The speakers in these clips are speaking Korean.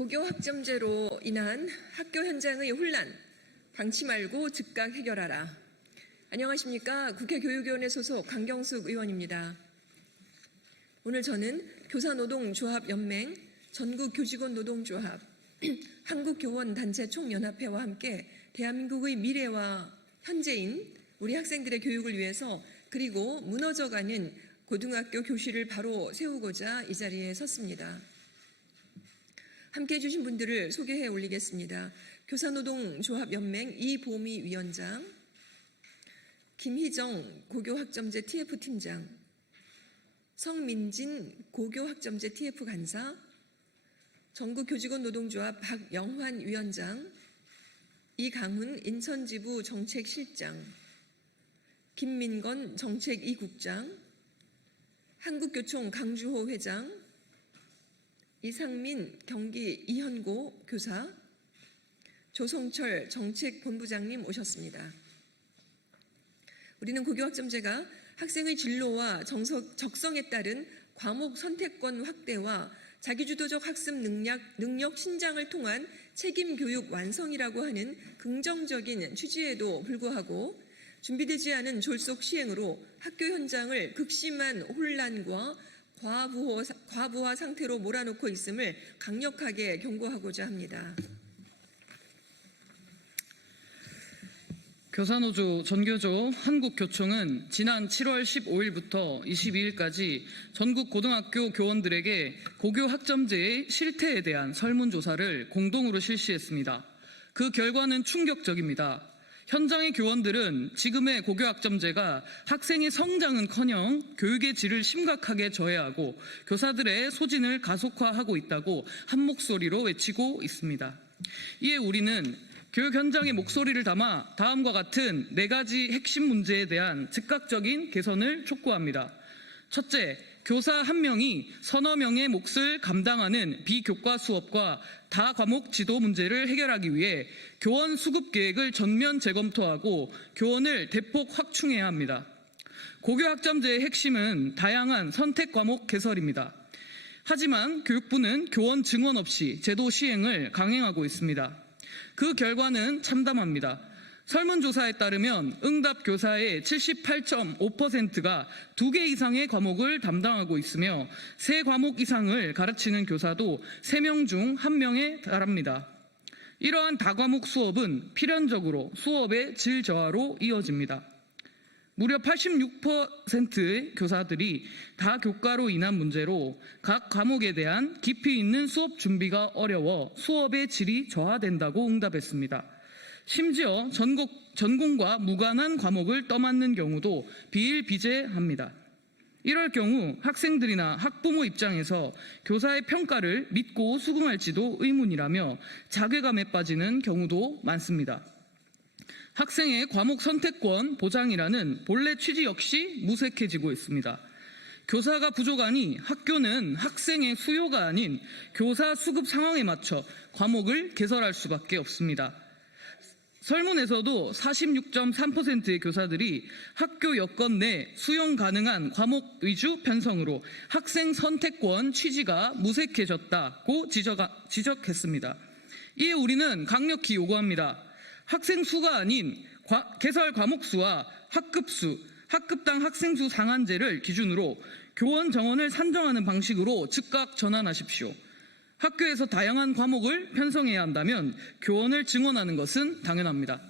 고교 학점제로 인한 학교 현장의 혼란, 방치 말고 즉각 해결하라. 안녕하십니까. 국회 교육위원회 소속 강경숙 의원입니다. 오늘 저는 교사노동조합연맹, 전국교직원노동조합, 한국교원단체 총연합회와 함께 대한민국의 미래와 현재인 우리 학생들의 교육을 위해서 그리고 무너져가는 고등학교 교실을 바로 세우고자 이 자리에 섰습니다. 함께해 주신 분들을 소개해 올리겠습니다. 교사노동조합연맹 이보미 위원장, 김희정 고교학점제 TF팀장, 성민진 고교학점제 TF 간사, 전국교직원노동조합 박영환 위원장, 이강훈 인천지부 정책실장, 김민건 정책 2국장, 한국교총 강주호 회장, 이상민 경기 이현고 교사, 조성철 정책본부장님 오셨습니다. 우리는 고교학점제가 학생의 진로와 적성에 따른 과목 선택권 확대와 자기주도적 학습 능력 신장을 통한 책임 교육 완성이라고 하는 긍정적인 취지에도 불구하고 준비되지 않은 졸속 시행으로 학교 현장을 극심한 혼란과 과부하 상태로 몰아놓고 있음을 강력하게 경고하고자 합니다. 교사노조, 전교조, 한국교총은 지난 7월 15일부터 22일까지 전국 고등학교 교원들에게 고교 학점제의 실태에 대한 설문조사를 공동으로 실시했습니다. 그 결과는 충격적입니다. 현장의 교원들은 지금의 고교 학점제가 학생의 성장은커녕 교육의 질을 심각하게 저해하고 교사들의 소진을 가속화하고 있다고 한 목소리로 외치고 있습니다. 이에 우리는 교육 현장의 목소리를 담아 다음과 같은 4가지 핵심 문제에 대한 즉각적인 개선을 촉구합니다. 첫째, 교사 1명이 서너 명의 몫을 감당하는 비교과 수업과 다과목 지도 문제를 해결하기 위해 교원 수급 계획을 전면 재검토하고 교원을 대폭 확충해야 합니다. 고교 학점제의 핵심은 다양한 선택 과목 개설입니다. 하지만 교육부는 교원 증원 없이 제도 시행을 강행하고 있습니다. 그 결과는 참담합니다. 설문조사에 따르면 응답 교사의 78.5%가 2개 이상의 과목을 담당하고 있으며 3과목 이상을 가르치는 교사도 3명 중 1명에 달합니다. 이러한 다과목 수업은 필연적으로 수업의 질 저하로 이어집니다. 무려 86%의 교사들이 다교과로 인한 문제로 각 과목에 대한 깊이 있는 수업 준비가 어려워 수업의 질이 저하된다고 응답했습니다. 심지어 전공과 무관한 과목을 떠맡는 경우도 비일비재합니다. 이럴 경우 학생들이나 학부모 입장에서 교사의 평가를 믿고 수긍할지도 의문이라며 자괴감에 빠지는 경우도 많습니다. 학생의 과목 선택권 보장이라는 본래 취지 역시 무색해지고 있습니다. 교사가 부족하니 학교는 학생의 수요가 아닌 교사 수급 상황에 맞춰 과목을 개설할 수밖에 없습니다. 설문에서도 46.3%의 교사들이 학교 여건 내 수용 가능한 과목 위주 편성으로 학생 선택권 취지가 무색해졌다고 지적했습니다. 이에 우리는 강력히 요구합니다. 학생 수가 아닌 개설 과목 수와 학급 수, 학급당 학생 수 상한제를 기준으로 교원 정원을 산정하는 방식으로 즉각 전환하십시오. 학교에서 다양한 과목을 편성해야 한다면 교원을 증원하는 것은 당연합니다.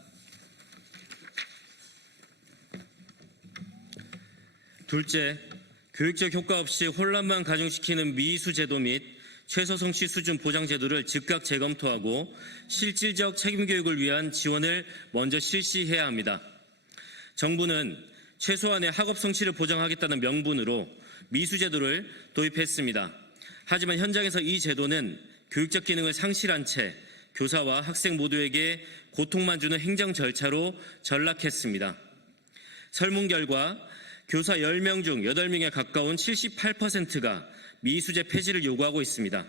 둘째, 교육적 효과 없이 혼란만 가중시키는 미수 제도 및 최소 성취 수준 보장 제도를 즉각 재검토하고 실질적 책임 교육을 위한 지원을 먼저 실시해야 합니다. 정부는 최소한의 학업 성취를 보장하겠다는 명분으로 미수 제도를 도입했습니다. 하지만 현장에서 이 제도는 교육적 기능을 상실한 채 교사와 학생 모두에게 고통만 주는 행정 절차로 전락했습니다. 설문 결과 교사 10명 중 8명에 가까운 78%가 미수제 폐지를 요구하고 있습니다.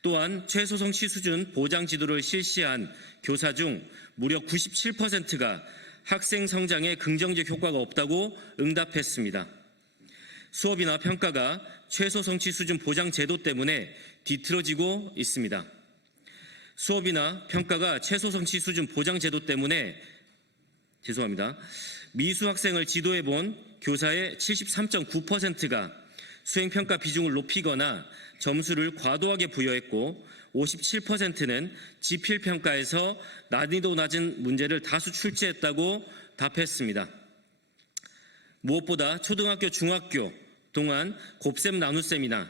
또한 최소 성취 수준 보장 지도를 실시한 교사 중 무려 97%가 학생 성장에 긍정적 효과가 없다고 응답했습니다. 수업이나 평가가 최소 성취 수준 보장 제도 때문에 뒤틀어지고 있습니다. 수업이나 평가가 최소 성취 수준 보장 제도 때문에 미수 학생을 지도해 본 교사의 73.9%가 수행평가 비중을 높이거나 점수를 과도하게 부여했고 57%는 지필평가에서 난이도 낮은 문제를 다수 출제했다고 답했습니다. 무엇보다 초등학교, 중학교 동안 곱셈 나눗셈이나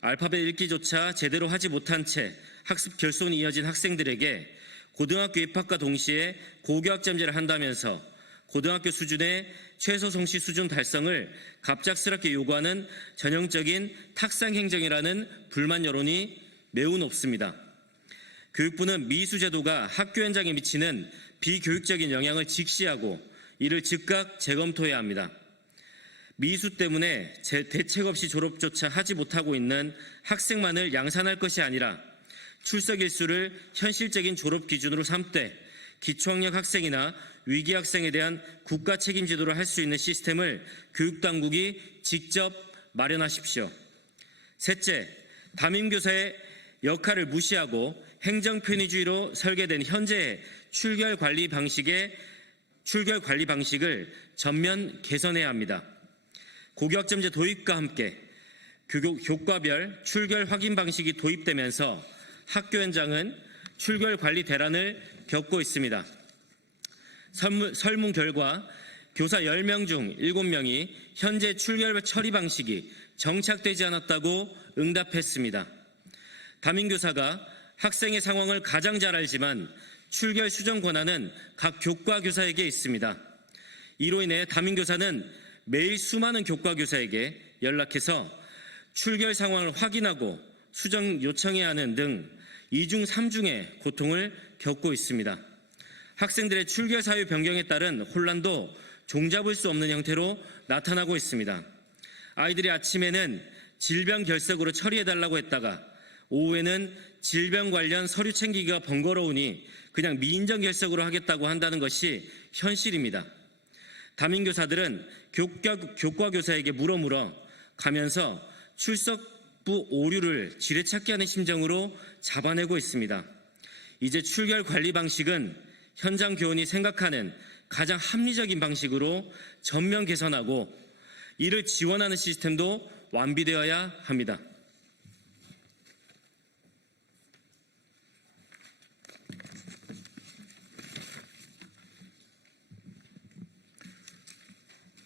알파벳 읽기조차 제대로 하지 못한 채 학습 결손이 이어진 학생들에게 고등학교 입학과 동시에 고교학점제를 한다면서 고등학교 수준의 최소 성취 수준 달성을 갑작스럽게 요구하는 전형적인 탁상 행정이라는 불만 여론이 매우 높습니다. 교육부는 미수 제도가 학교 현장에 미치는 비교육적인 영향을 직시하고 이를 즉각 재검토해야 합니다. 미수 때문에 대책 없이 졸업조차 하지 못하고 있는 학생만을 양산할 것이 아니라 출석 일수를 현실적인 졸업 기준으로 삼되 기초학력 학생이나 위기 학생에 대한 국가 책임 제도를 할 수 있는 시스템을 교육당국이 직접 마련하십시오. 셋째, 담임교사의 역할을 무시하고 행정편의주의로 설계된 현재의 출결 관리 방식을 전면 개선해야 합니다. 고교학점제 도입과 함께 교과별 출결 확인 방식이 도입되면서 학교 현장은 출결 관리 대란을 겪고 있습니다. 설문 결과 교사 10명 중 7명이 현재 출결 처리 방식이 정착되지 않았다고 응답했습니다. 담임교사가 학생의 상황을 가장 잘 알지만 출결 수정 권한은 각 교과 교사에게 있습니다. 이로 인해 담임교사는 매일 수많은 교과 교사에게 연락해서 출결 상황을 확인하고 수정 요청해야 하는 등 2중 3중의 고통을 겪고 있습니다. 학생들의 출결 사유 변경에 따른 혼란도 종잡을 수 없는 형태로 나타나고 있습니다. 아이들이 아침에는 질병 결석으로 처리해달라고 했다가 오후에는 질병 관련 서류 챙기기가 번거로우니 그냥 미인정 결석으로 하겠다고 한다는 것이 현실입니다. 담임교사들은 교과 교사에게 물어 가면서 출석부 오류를 지뢰찾기 하는 심정으로 잡아내고 있습니다. 이제 출결 관리 방식은 현장 교원이 생각하는 가장 합리적인 방식으로 전면 개선하고 이를 지원하는 시스템도 완비되어야 합니다.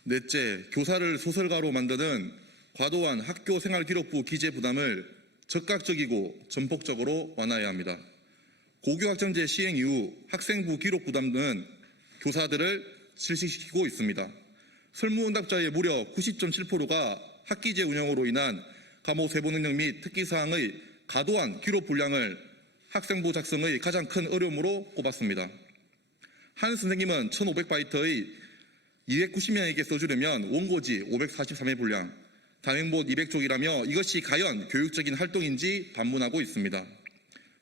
넷째, 교사를 소설가로 만드는 과도한 학교 생활기록부 기재 부담을 적극적이고 전폭적으로 완화해야 합니다. 고교학점제 시행 이후 학생부 기록 부담은 교사들을 실시시키고 있습니다. 설문응답자의 무려 90.7%가 학기제 운영으로 인한 과목 세부 능력 및 특기사항의 과도한 기록 분량을 학생부 작성의 가장 큰 어려움으로 꼽았습니다. 한 선생님은 1500바이트의 290명에게 써주려면 원고지 543회 분량, 단행본 200쪽이라며 이것이 과연 교육적인 활동인지 반문하고 있습니다.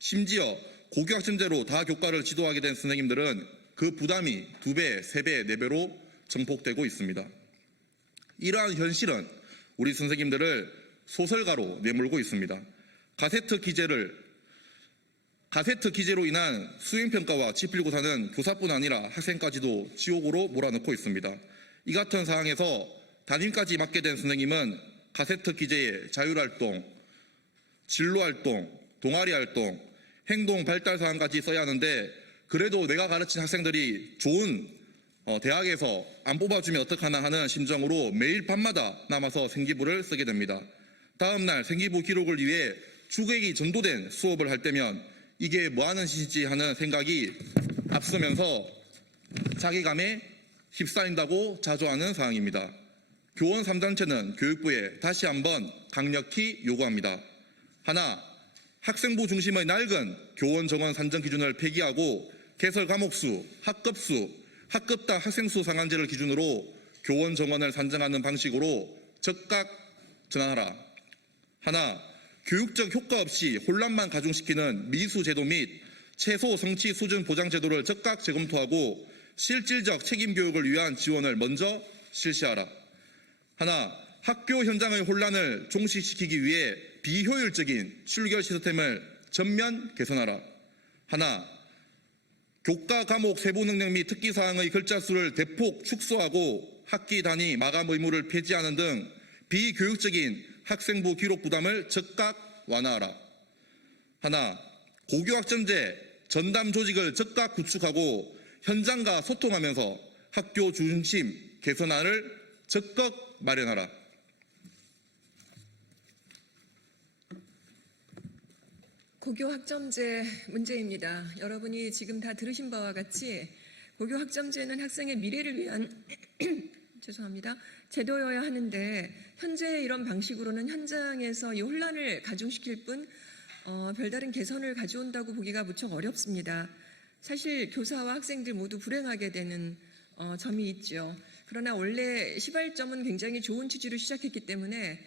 심지어 고교학점제로 다 교과를 지도하게 된 선생님들은 그 부담이 2배, 3배, 4배로 증폭되고 있습니다. 이러한 현실은 우리 선생님들을 소설가로 내몰고 있습니다. 가세트 기재로 인한 수행평가와 지필고사는 교사뿐 아니라 학생까지도 지옥으로 몰아넣고 있습니다. 이 같은 상황에서 담임까지 맡게 된 선생님은 가세트 기재에 자율활동, 진로활동, 동아리활동, 행동 발달사항까지 써야 하는데 그래도 내가 가르친 학생들이 좋은 대학에서 안 뽑아주면 어떡하나 하는 심정으로 매일 밤마다 남아서 생기부를 쓰게 됩니다. 다음날 생기부 기록을 위해 주객이 전도된 수업을 할 때면 이게 뭐하는 짓이지 하는 생각이 앞서면서 자괴감에 휩싸인다고 자조하는 상황입니다. 교원 3단체는 교육부에 다시 한번 강력히 요구합니다. 하나, 학생부 중심의 낡은 교원 정원 산정 기준을 폐기하고 개설 과목수, 학급수, 학급당 학생수 상한제를 기준으로 교원 정원을 산정하는 방식으로 즉각 전환하라. 하나, 교육적 효과 없이 혼란만 가중시키는 미수 제도 및 최소 성취 수준 보장 제도를 즉각 재검토하고 실질적 책임 교육을 위한 지원을 먼저 실시하라. 하나, 학교 현장의 혼란을 종식시키기 위해 비효율적인 출결 시스템을 전면 개선하라. 하나, 교과 과목 세부 능력 및 특기 사항의 글자 수를 대폭 축소하고 학기 단위 마감 의무를 폐지하는 등 비교육적인 학생부 기록 부담을 즉각 완화하라. 하나, 고교학점제 전담 조직을 즉각 구축하고 현장과 소통하면서 학교 중심 개선안을 적극 마련하라. 고교 학점제 문제입니다. 여러분이 지금 다 들으신 바와 같이 고교 학점제는 학생의 미래를 위한 죄송합니다. 제도여야 하는데 현재 이런 방식으로는 현장에서 이 혼란을 가중시킬 뿐 별다른 개선을 가져온다고 보기가 무척 어렵습니다. 사실 교사와 학생들 모두 불행하게 되는 점이 있죠. 그러나 원래 시발점은 굉장히 좋은 취지로 시작했기 때문에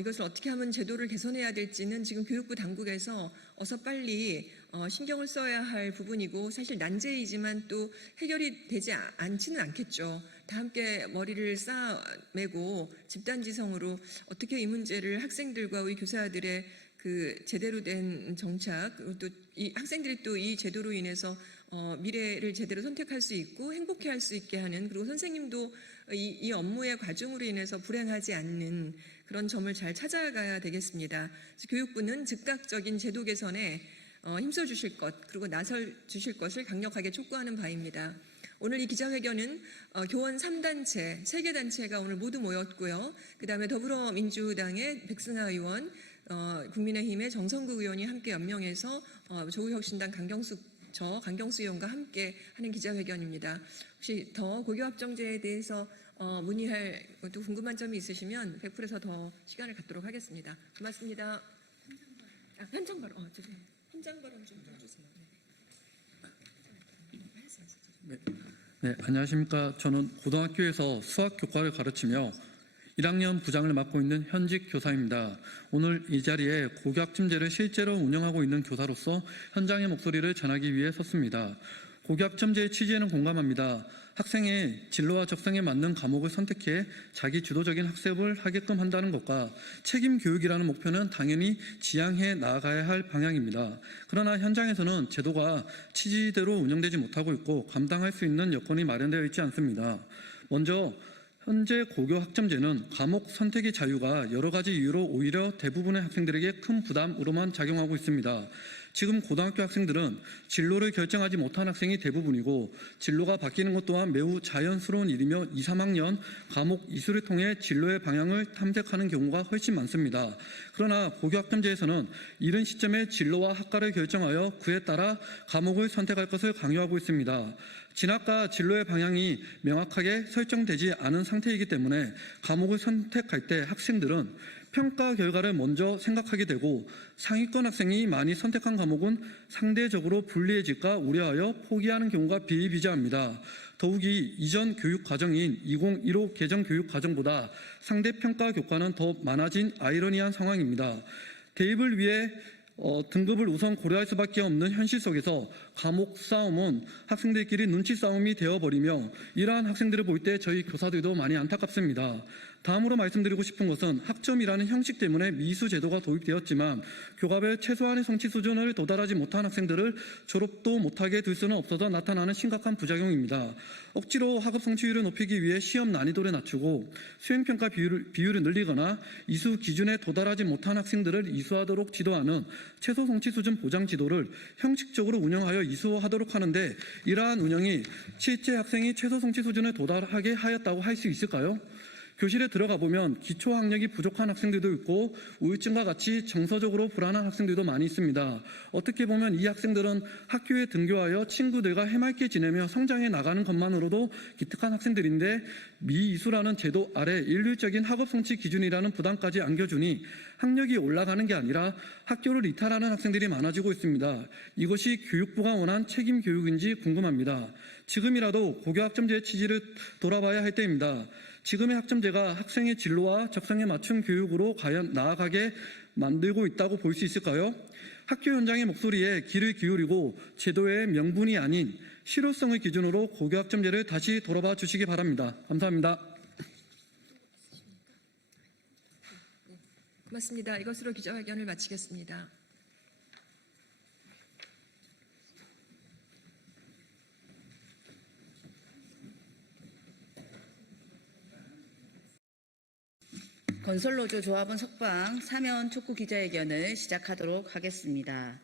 이것을 어떻게 하면 제도를 개선해야 될지는 지금 교육부 당국에서 어서 빨리 신경을 써야 할 부분이고 사실 난제이지만 또 해결이 되지 않지는 않겠죠. 다 함께 머리를 쌓아매고 집단지성으로 어떻게 이 문제를 학생들과 우리 교사들의 그 제대로 된 정착 그리고 또 이 학생들이 또 이 제도로 인해서 미래를 제대로 선택할 수 있고 행복해할 수 있게 하는 그리고 선생님도 이 업무의 과정으로 인해서 불행하지 않는 그런 점을 잘 찾아가야 되겠습니다. 그래서 교육부는 즉각적인 제도 개선에 힘써 주실 것 그리고 나설 주실 것을 강력하게 촉구하는 바입니다. 오늘 이 기자회견은 교원 3단체, 3개 단체가 오늘 모두 모였고요. 그다음에 더불어민주당의 백승하 의원, 국민의힘의 정성국 의원이 함께 연명해서 조국혁신당 강경수 의원과 함께 하는 기자회견입니다. 혹시 더 고교학점제에 대해서 문의할 또 궁금한 점이 있으시면 100%에서 더 시간을 갖도록 하겠습니다. 고맙습니다. 현장 발언, 현장 발언 좀 해주세요. 네, 안녕하십니까. 저는 고등학교에서 수학 교과를 가르치며 1학년 부장을 맡고 있는 현직 교사입니다. 오늘 이 자리에 고교학점제를 실제로 운영하고 있는 교사로서 현장의 목소리를 전하기 위해 섰습니다. 고교학점제의 취지에는 공감합니다. 학생의 진로와 적성에 맞는 과목을 선택해 자기 주도적인 학습을 하게끔 한다는 것과 책임 교육이라는 목표는 당연히 지향해 나아가야 할 방향입니다. 그러나 현장에서는 제도가 취지대로 운영되지 못하고 있고 감당할 수 있는 여건이 마련되어 있지 않습니다. 먼저 현재 고교 학점제는 과목 선택의 자유가 여러 가지 이유로 오히려 대부분의 학생들에게 큰 부담으로만 작용하고 있습니다. 지금 고등학교 학생들은 진로를 결정하지 못한 학생이 대부분이고 진로가 바뀌는 것 또한 매우 자연스러운 일이며 2, 3학년 과목 이수를 통해 진로의 방향을 탐색하는 경우가 훨씬 많습니다. 그러나 고교 학점제에서는 이른 시점에 진로와 학과를 결정하여 그에 따라 과목을 선택할 것을 강요하고 있습니다. 진학과 진로의 방향이 명확하게 설정되지 않은 상태이기 때문에 과목을 선택할 때 학생들은 평가 결과를 먼저 생각하게 되고 상위권 학생이 많이 선택한 과목은 상대적으로 불리해질까 우려하여 포기하는 경우가 비일비재합니다. 더욱이 이전 교육 과정인 2015 개정 교육 과정보다 상대 평가 교과는 더 많아진 아이러니한 상황입니다. 대입을 위해 등급을 우선 고려할 수밖에 없는 현실 속에서 과목 싸움은 학생들끼리 눈치 싸움이 되어버리며 이러한 학생들을 볼 때 저희 교사들도 많이 안타깝습니다. 다음으로 말씀드리고 싶은 것은 학점이라는 형식 때문에 미수 제도가 도입되었지만 교과별 최소한의 성취 수준을 도달하지 못한 학생들을 졸업도 못하게 둘 수는 없어서 나타나는 심각한 부작용입니다. 억지로 학업 성취율을 높이기 위해 시험 난이도를 낮추고 수행평가 비율을 늘리거나 이수 기준에 도달하지 못한 학생들을 이수하도록 지도하는 최소 성취 수준 보장 지도를 형식적으로 운영하여 이수하도록 하는데 이러한 운영이 실제 학생이 최소 성취 수준에 도달하게 하였다고 할 수 있을까요? 교실에 들어가 보면 기초 학력이 부족한 학생들도 있고 우울증과 같이 정서적으로 불안한 학생들도 많이 있습니다. 어떻게 보면 이 학생들은 학교에 등교하여 친구들과 해맑게 지내며 성장해 나가는 것만으로도 기특한 학생들인데 미이수라는 제도 아래 일률적인 학업 성취 기준이라는 부담까지 안겨주니 학력이 올라가는 게 아니라 학교를 이탈하는 학생들이 많아지고 있습니다. 이것이 교육부가 원한 책임 교육인지 궁금합니다. 지금이라도 고교학점제의 취지를 돌아봐야 할 때입니다. 지금의 학점제가 학생의 진로와 적성에 맞춘 교육으로 과연 나아가게 만들고 있다고 볼 수 있을까요? 학교 현장의 목소리에 귀를 기울이고 제도의 명분이 아닌 실효성을 기준으로 고교학점제를 다시 돌아봐 주시기 바랍니다. 감사합니다. 고맙습니다. 이것으로 기자회견을 마치겠습니다. 건설노조 조합원 석방 사면 촉구 기자회견을 시작하도록 하겠습니다.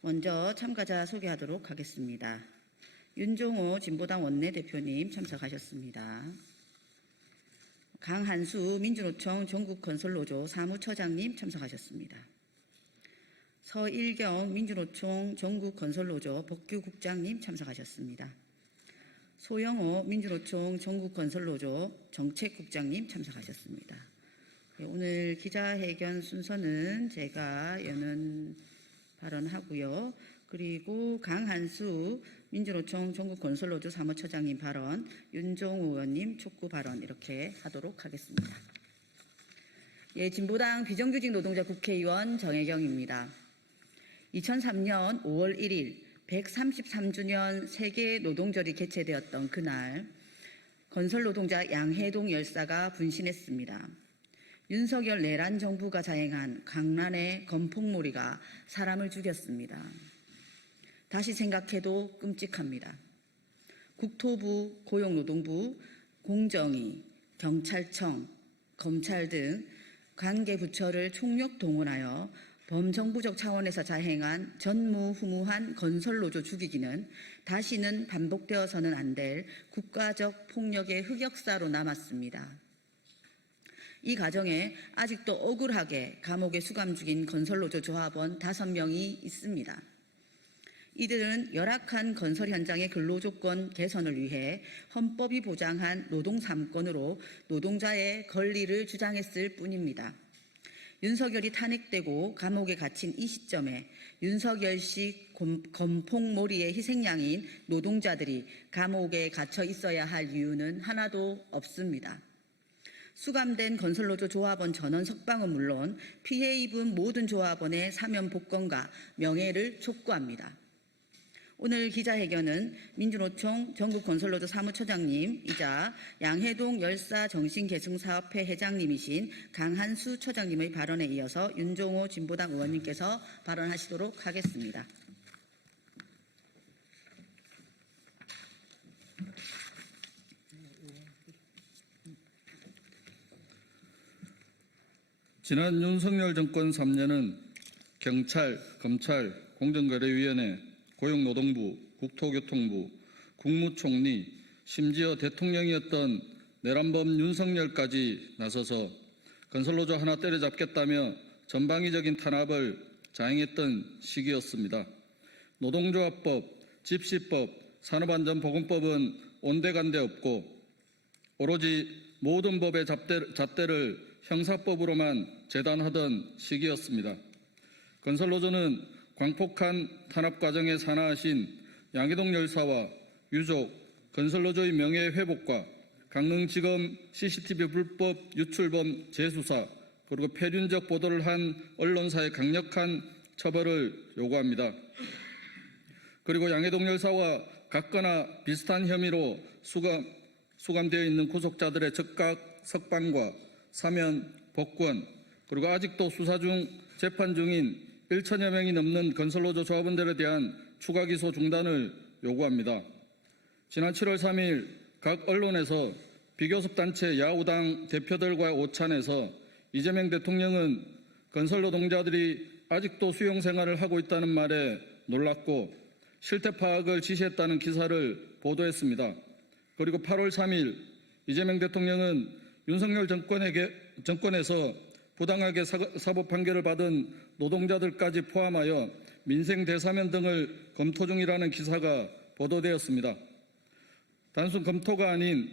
먼저 참가자 소개하도록 하겠습니다. 윤종호 진보당 원내대표님 참석하셨습니다. 강한수 민주노총 전국건설노조 사무처장님 참석하셨습니다. 서일경 민주노총 전국건설노조 복규국장님 참석하셨습니다. 소영호 민주노총 전국건설노조 정책국장님 참석하셨습니다. 오늘 기자회견 순서는 제가 여는 발언하고요. 그리고 강한수 민주노총 전국건설노조 사무처장님 발언, 윤종호 의원님 촉구 발언 이렇게 하도록 하겠습니다. 예, 진보당 비정규직 노동자 국회의원 정혜경입니다. 2003년 5월 1일 133주년 세계 노동절이 개최되었던 그날 건설노동자 양해동 열사가 분신했습니다. 윤석열 내란 정부가 자행한 강란의 건폭몰이가 사람을 죽였습니다. 다시 생각해도 끔찍합니다. 국토부, 고용노동부, 공정위, 경찰청, 검찰 등 관계부처를 총력 동원하여 범정부적 차원에서 자행한 전무후무한 건설노조 죽이기는 다시는 반복되어서는 안 될 국가적 폭력의 흑역사로 남았습니다. 이 과정에 아직도 억울하게 감옥에 수감 중인 건설노조 조합원 5명이 있습니다. 이들은 열악한 건설 현장의 근로조건 개선을 위해 헌법이 보장한 노동 3권으로 노동자의 권리를 주장했을 뿐입니다. 윤석열이 탄핵되고 감옥에 갇힌 이 시점에 윤석열식 건폭몰이의 희생양인 노동자들이 감옥에 갇혀 있어야 할 이유는 하나도 없습니다. 수감된 건설노조 조합원 전원 석방은 물론 피해 입은 모든 조합원의 사면 복권과 명예를 촉구합니다. 오늘 기자회견은 민주노총 전국건설노조 사무처장님이자 양해동 열사 정신계승사업회 회장님이신 강한수 처장님의 발언에 이어서 윤종호 진보당 의원님께서 발언하시도록 하겠습니다. 지난 윤석열 정권 3년은 경찰, 검찰, 공정거래위원회, 고용노동부, 국토교통부, 국무총리, 심지어 대통령이었던 내란범 윤석열까지 나서서 건설노조 하나 때려잡겠다며 전방위적인 탄압을 자행했던 시기였습니다. 노동조합법, 집시법, 산업안전보건법은 온데간데 없고 오로지 모든 법의 잣대를 형사법으로만 재단하던 시기였습니다. 건설노조는 광폭한 탄압 과정에 산하하신 양해동 열사와 유족, 건설노조의 명예회복과 강릉지검 CCTV 불법 유출범 재수사 그리고 폐륜적 보도를 한 언론사의 강력한 처벌을 요구합니다. 그리고 양해동 열사와 같거나 비슷한 혐의로 수감되어 있는 구속자들의 즉각 석방과 사면, 복권, 그리고 아직도 수사 중 재판 중인 1천여 명이 넘는 건설노조 조합원들에 대한 추가 기소 중단을 요구합니다. 지난 7월 3일 각 언론에서 비교섭 단체 야후당 대표들과 오찬에서 이재명 대통령은 건설노동자들이 아직도 수용 생활을 하고 있다는 말에 놀랐고 실태 파악을 지시했다는 기사를 보도했습니다. 그리고 8월 3일 이재명 대통령은 윤석열 정권에서 부당하게 사법 판결을 받은 노동자들까지 포함하여 민생 대사면 등을 검토 중이라는 기사가 보도되었습니다. 단순 검토가 아닌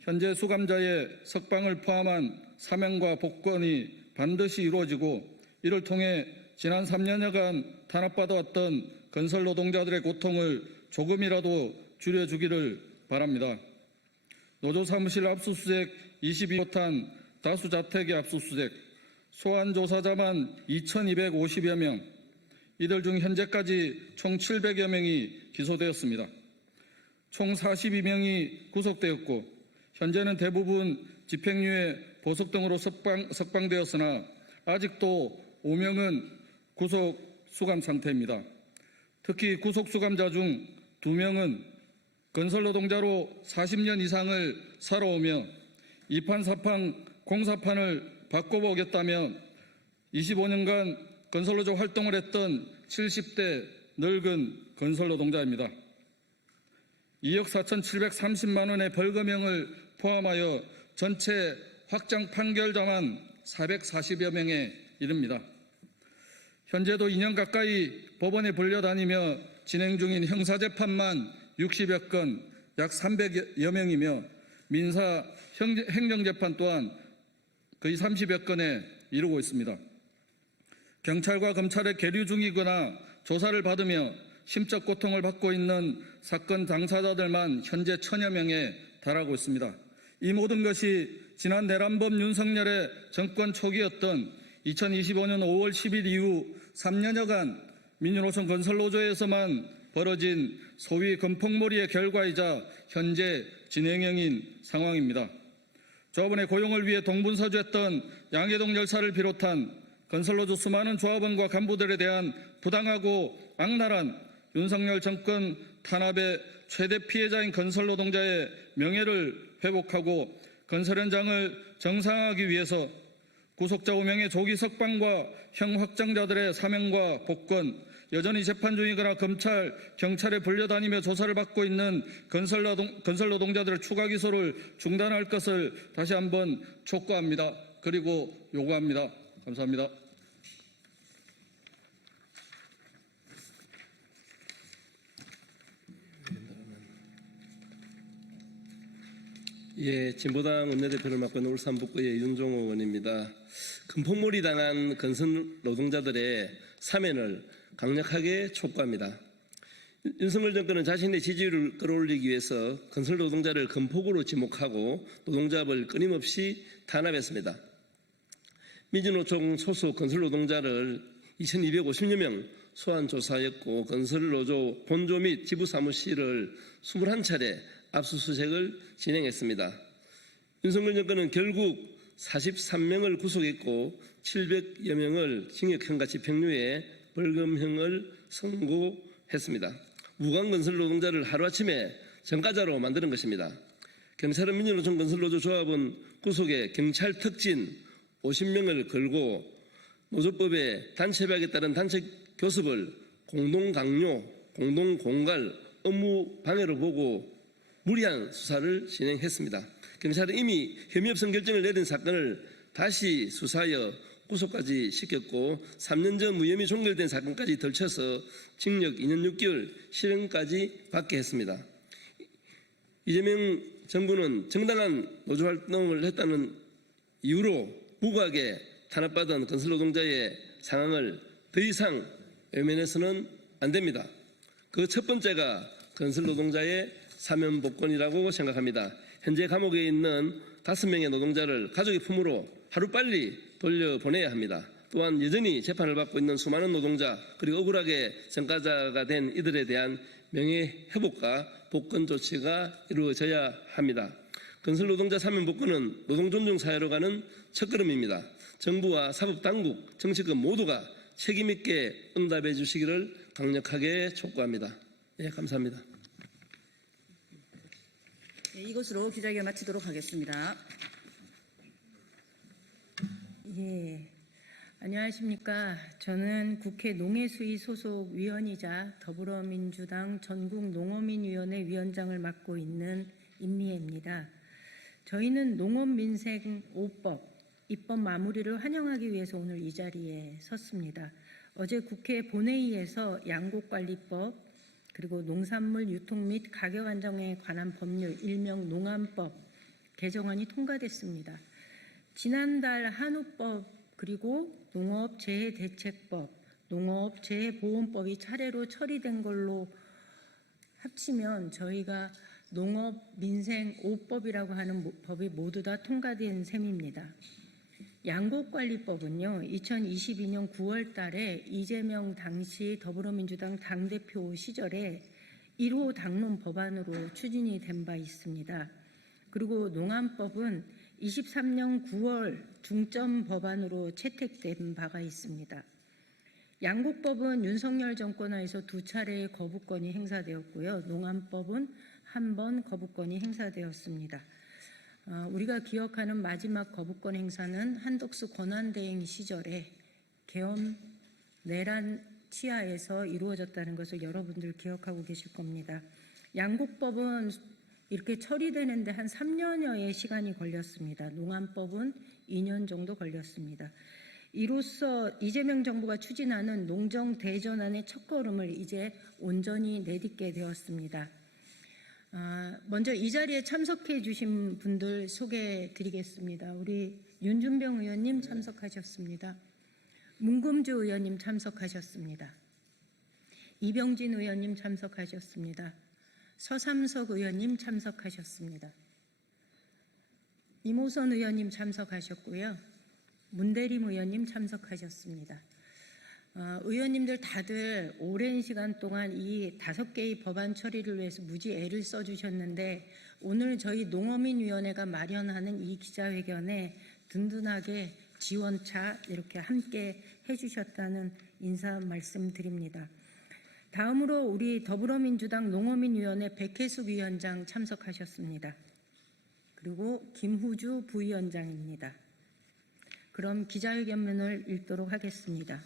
현재 수감자의 석방을 포함한 사면과 복권이 반드시 이루어지고 이를 통해 지난 3년여간 탄압받아왔던 건설 노동자들의 고통을 조금이라도 줄여주기를 바랍니다. 노조 사무실 압수수색 22호탄 다수 자택의 압수수색, 소환 조사자만 2,250여 명, 이들 중 현재까지 총 700여 명이 기소되었습니다. 총 42명이 구속되었고 현재는 대부분 집행유예, 보석 등으로 석방되었으나 아직도 5명은 구속 수감 상태입니다. 특히 구속 수감자 중 2명은 건설 노동자로 40년 이상을 살아오며 이판사판 공사판을 바꿔보겠다며 25년간 건설노조 활동을 했던 70대 늙은 건설 노동자입니다. 2억 4,730만 원의 벌금형을 포함하여 전체 확정 판결자만 440여 명에 이릅니다. 현재도 2년 가까이 법원에 불려다니며 진행 중인 형사재판만 60여 건, 약 300여 명이며 민사 행정재판 또한 거의 30여 건에 이르고 있습니다. 경찰과 검찰에 계류 중이거나 조사를 받으며 심적 고통을 받고 있는 사건 당사자들만 현재 1000여 명에 달하고 있습니다. 이 모든 것이 지난 내란범 윤석열의 정권 초기였던 2025년 5월 10일 이후 3년여간 민주노총 건설노조에서만 벌어진 소위 건폭몰이의 결과이자 현재 진행형인 상황입니다. 조합원의 고용을 위해 동분서주했던 양해동 열사를 비롯한 건설노조 수많은 조합원과 간부들에 대한 부당하고 악랄한 윤석열 정권 탄압의 최대 피해자인 건설노동자의 명예를 회복하고 건설 현장을 정상화하기 위해서 구속자 5명의 조기 석방과 형 확정자들의 사면과 복권, 여전히 재판 중이거나 검찰, 경찰에 불려다니며 조사를 받고 있는 건설 노동자들의 추가 기소를 중단할 것을 다시 한번 촉구합니다. 그리고 요구합니다. 감사합니다. 예, 진보당 원내대표를 맡고 있는 울산 북구의 윤종호 의원입니다. 금폭몰이 당한 건설 노동자들의 사면을 강력하게 촉구합니다. 윤석열 정권은 자신의 지지율을 끌어올리기 위해서 건설 노동자를 금폭으로 지목하고 노동자업을 끊임없이 탄압했습니다. 민주노총 소속 건설 노동자를 2250여 명 소환 조사했고 건설노조 본조 및 지부 사무실을 21차례 압수수색을 진행했습니다. 윤석열 정권은 결국 43명을 구속했고 700여 명을 징역형과 집행유예, 벌금형을 선고했습니다. 무관건설 노동자를 하루아침에 전과자로 만드는 것입니다. 경찰은 민주노총 건설노조 조합원 구속에 경찰 특진 50명을 걸고 노조법의 단체벽에 따른 단체 교섭을 공동강요, 공동공갈, 업무 방해로 보고 무리한 수사를 진행했습니다. 경찰은 이미 혐의 없음 결정을 내린 사건을 다시 수사하여 구속까지 시켰고 3년 전 무혐의 종결된 사건까지 덜쳐서 징역 2년 6개월 실형까지 받게 했습니다. 이재명 정부는 정당한 노조활동을 했다는 이유로 무고하게 탄압받은 건설노동자의 상황을 더 이상 외면해서는 안 됩니다. 그 첫 번째가 건설노동자의 사면복권이라고 생각합니다. 현재 감옥에 있는 5명의 노동자를 가족의 품으로 하루빨리 돌려보내야 합니다. 또한 여전히 재판을 받고 있는 수많은 노동자 그리고 억울하게 전과자가 된 이들에 대한 명예회복과 복권 조치가 이루어져야 합니다. 건설노동자 사면복권은 노동존중사회로 가는 첫걸음입니다. 정부와 사법당국, 정치권 모두가 책임있게 응답해 주시기를 강력하게 촉구합니다. 예, 감사합니다. 네, 이것으로 기자회견 마치도록 하겠습니다. 예, 안녕하십니까. 저는 국회 농해수위 소속 위원이자 더불어민주당 전국농어민위원회 위원장을 맡고 있는 임미애입니다. 저희는 농업민생 5법 입법 마무리를 환영하기 위해서 오늘 이 자리에 섰습니다. 어제 국회 본회의에서 양곡관리법 그리고 농산물 유통 및 가격 안정에 관한 법률 일명 농안법 개정안이 통과됐습니다. 지난달 한우법 그리고 농업재해대책법, 농업재해보험법이 차례로 처리된 걸로 합치면 저희가 농업민생 5법이라고 하는 법이 모두 다 통과된 셈입니다. 양곡관리법은요, 2022년 9월 달에 이재명 당시 더불어민주당 당대표 시절에 1호 당론 법안으로 추진이 된 바 있습니다. 그리고 농안법은 23년 9월 중점 법안으로 채택된 바가 있습니다. 양곡법은 윤석열 정권 하에서 2차례의 거부권이 행사되었고요. 농안법은 1번 거부권이 행사되었습니다. 우리가 기억하는 마지막 거부권 행사는 한덕수 권한대행 시절에 계엄 내란 치하에서 이루어졌다는 것을 여러분들 기억하고 계실 겁니다. 양곡법은 이렇게 처리되는데 한 3년여의 시간이 걸렸습니다. 농안법은 2년 정도 걸렸습니다. 이로써 이재명 정부가 추진하는 농정 대전환의 첫걸음을 이제 온전히 내딛게 되었습니다. 먼저 이 자리에 참석해 주신 분들 소개해 드리겠습니다. 우리 윤준병 의원님 참석하셨습니다. 문금주 의원님 참석하셨습니다. 이병진 의원님 참석하셨습니다. 서삼석 의원님 참석하셨습니다. 이모선 의원님 참석하셨고요. 문대림 의원님 참석하셨습니다. 의원님들 다들 오랜 시간 동안 이 5개의 법안 처리를 위해서 무지 애를 써주셨는데 오늘 저희 농어민위원회가 마련하는 이 기자회견에 든든하게 지원차 이렇게 함께 해주셨다는 인사 말씀드립니다. 다음으로 우리 더불어민주당 농어민위원회 백혜숙 위원장 참석하셨습니다. 그리고 김후주 부위원장입니다. 그럼 기자회견문을 읽도록 하겠습니다.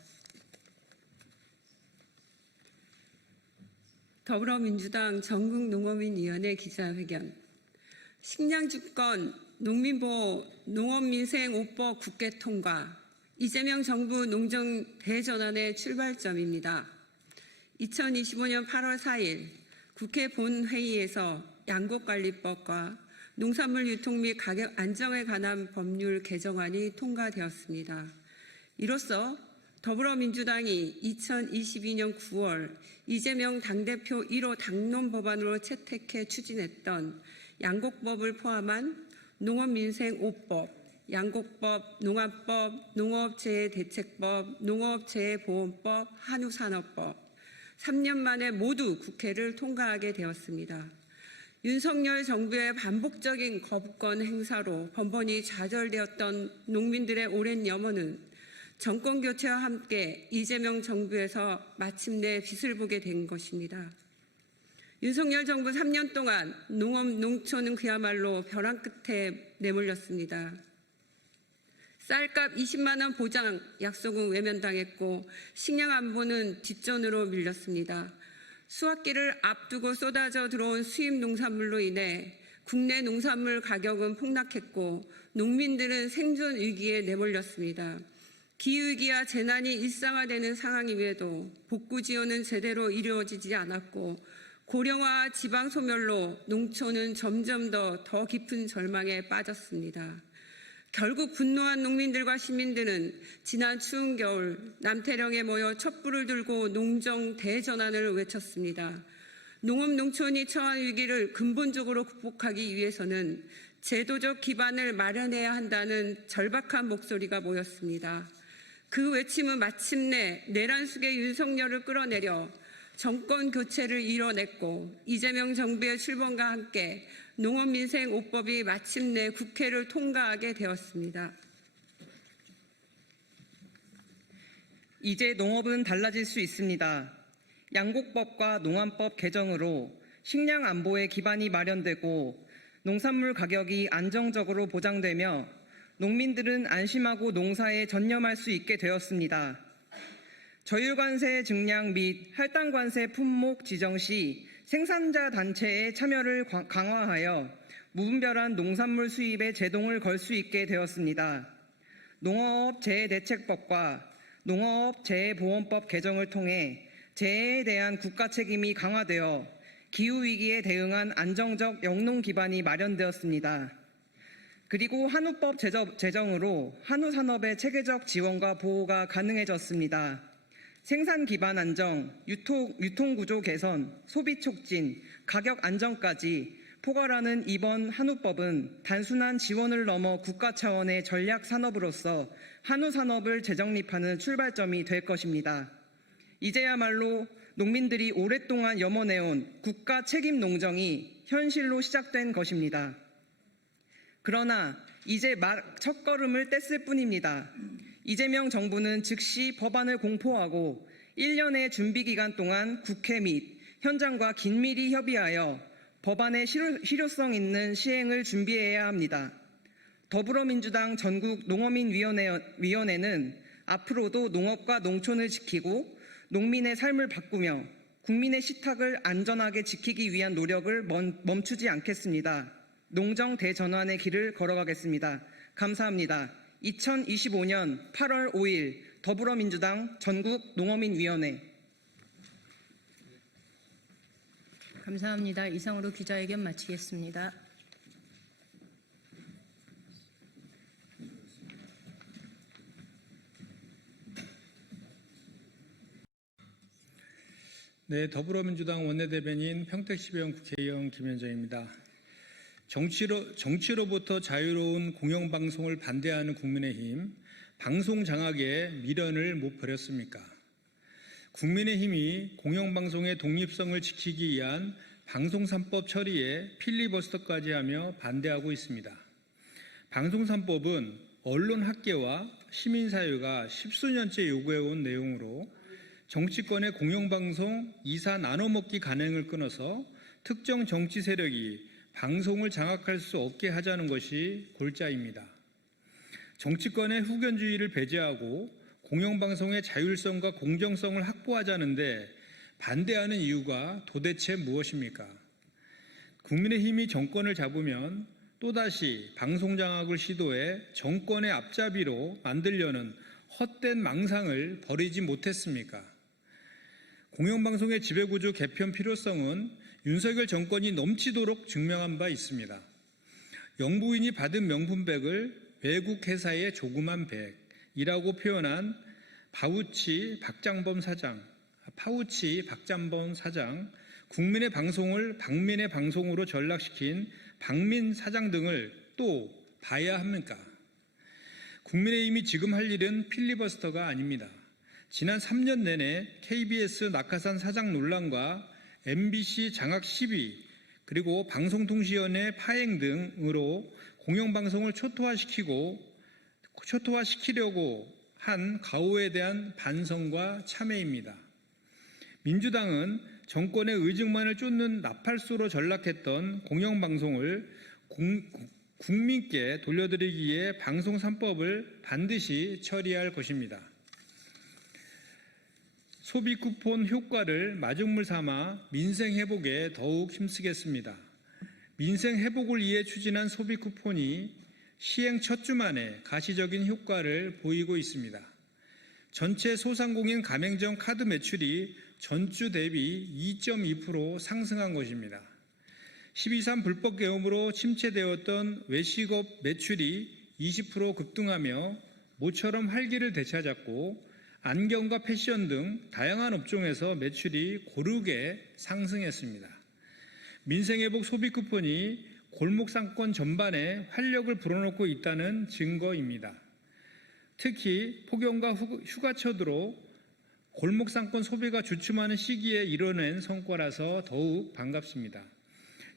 더불어민주당 전국농어민위원회 기자회견. 식량주권, 농민보호, 농업민생 5법 국회 통과, 이재명 정부 농정 대전환의 출발점입니다. 2025년 8월 4일 국회 본회의에서 양곡관리법과 농산물 유통 및 가격 안정에 관한 법률 개정안이 통과되었습니다. 이로써 더불어민주당이 2022년 9월 이재명 당대표 1호 당론 법안으로 채택해 추진했던 양곡법을 포함한 농업민생 5법, 양곡법, 농안법, 농업재해대책법, 농업재해보험법, 한우산업법 3년 만에 모두 국회를 통과하게 되었습니다. 윤석열 정부의 반복적인 거부권 행사로 번번이 좌절되었던 농민들의 오랜 염원은 정권 교체와 함께 이재명 정부에서 마침내 빛을 보게 된 것입니다. 윤석열 정부 3년 동안 농업, 농촌은 그야말로 벼랑 끝에 내몰렸습니다. 쌀값 20만 원 보장 약속은 외면당했고 식량 안보는 뒷전으로 밀렸습니다. 수확기를 앞두고 쏟아져 들어온 수입 농산물로 인해 국내 농산물 가격은 폭락했고 농민들은 생존 위기에 내몰렸습니다. 기후위기와 재난이 일상화되는 상황임에도 복구 지원은 제대로 이루어지지 않았고 고령화 지방 소멸로 농촌은 점점 더 깊은 절망에 빠졌습니다. 결국 분노한 농민들과 시민들은 지난 추운 겨울 남태령에 모여 촛불을 들고 농정 대전환을 외쳤습니다. 농업 농촌이 처한 위기를 근본적으로 극복하기 위해서는 제도적 기반을 마련해야 한다는 절박한 목소리가 모였습니다. 그 외침은 마침내 내란 속의 윤석열을 끌어내려 정권 교체를 이뤄냈고 이재명 정부의 출범과 함께 농업민생 5법이 마침내 국회를 통과하게 되었습니다. 이제 농업은 달라질 수 있습니다. 양곡법과 농안법 개정으로 식량 안보의 기반이 마련되고 농산물 가격이 안정적으로 보장되며 농민들은 안심하고 농사에 전념할 수 있게 되었습니다. 저율관세 증량 및 할당관세 품목 지정 시 생산자 단체의 참여를 강화하여 무분별한 농산물 수입에 제동을 걸 수 있게 되었습니다. 농업재해대책법과 농업재해보험법 개정을 통해 재해에 대한 국가 책임이 강화되어 기후위기에 대응한 안정적 영농 기반이 마련되었습니다. 그리고 한우법 제정으로 한우산업의 체계적 지원과 보호가 가능해졌습니다. 생산 기반 안정, 유통구조 개선, 소비 촉진, 가격 안정까지 포괄하는 이번 한우법은 단순한 지원을 넘어 국가 차원의 전략 산업으로서 한우산업을 재정립하는 출발점이 될 것입니다. 이제야말로 농민들이 오랫동안 염원해온 국가 책임 농정이 현실로 시작된 것입니다. 그러나 이제 막 첫걸음을 뗐을 뿐입니다. 이재명 정부는 즉시 법안을 공포하고 1년의 준비 기간 동안 국회 및 현장과 긴밀히 협의하여 법안의 실효성 있는 시행을 준비해야 합니다. 더불어민주당 전국농어민위원회는 앞으로도 농업과 농촌을 지키고 농민의 삶을 바꾸며 국민의 식탁을 안전하게 지키기 위한 노력을 멈추지 않겠습니다. 농정 대전환의 길을 걸어가겠습니다. 감사합니다. 2025년 8월 5일 더불어민주당 전국농어민위원회. 감사합니다. 이상으로 기자회견 마치겠습니다. 네, 더불어민주당 원내대변인 평택시의원 국회의원 김현정입니다. 정치로부터 자유로운 공영방송을 반대하는 국민의힘, 방송 장악에 미련을 못 버렸습니까? 국민의힘이 공영방송의 독립성을 지키기 위한 방송 3법 처리에 필리버스터까지 하며 반대하고 있습니다. 방송 3법은 언론 학계와 시민사회가 십수년째 요구해온 내용으로 정치권의 공영방송 2사 나눠먹기 간행을 끊어서 특정 정치 세력이 방송을 장악할 수 없게 하자는 것이 골자입니다. 정치권의 후견주의를 배제하고 공영방송의 자율성과 공정성을 확보하자는데 반대하는 이유가 도대체 무엇입니까? 국민의힘이 정권을 잡으면 또다시 방송 장악을 시도해 정권의 앞잡이로 만들려는 헛된 망상을 버리지 못했습니까? 공영방송의 지배구조 개편 필요성은 윤석열 정권이 넘치도록 증명한 바 있습니다. 영부인이 받은 명품백을 외국 회사의 조그만 백이라고 표현한 파우치 박장범 사장, 국민의 방송을 박민의 방송으로 전락시킨 박민 사장 등을 또 봐야 합니까? 국민의힘이 지금 할 일은 필리버스터가 아닙니다. 지난 3년 내내 KBS 낙하산 사장 논란과 MBC 장악 시비, 그리고 방송통신위원회 파행 등으로 공영방송을 초토화시키려고 한 가오에 대한 반성과 참회입니다. 민주당은 정권의 의중만을 쫓는 나팔소로 전락했던 공영방송을 국민께 돌려드리기 위해 방송 3법을 반드시 처리할 것입니다. 소비 쿠폰 효과를 마중물 삼아 민생 회복에 더욱 힘쓰겠습니다. 민생 회복을 위해 추진한 소비 쿠폰이 시행 첫 주 만에 가시적인 효과를 보이고 있습니다. 전체 소상공인 가맹점 카드 매출이 전주 대비 2.2% 상승한 것입니다. 12.3 불법 계엄으로 침체되었던 외식업 매출이 20% 급등하며 모처럼 활기를 되찾았고 안경과 패션 등 다양한 업종에서 매출이 고르게 상승했습니다. 민생회복 소비 쿠폰이 골목 상권 전반에 활력을 불어넣고 있다는 증거입니다. 특히 폭염과 휴가철로 골목 상권 소비가 주춤하는 시기에 이뤄낸 성과라서 더욱 반갑습니다.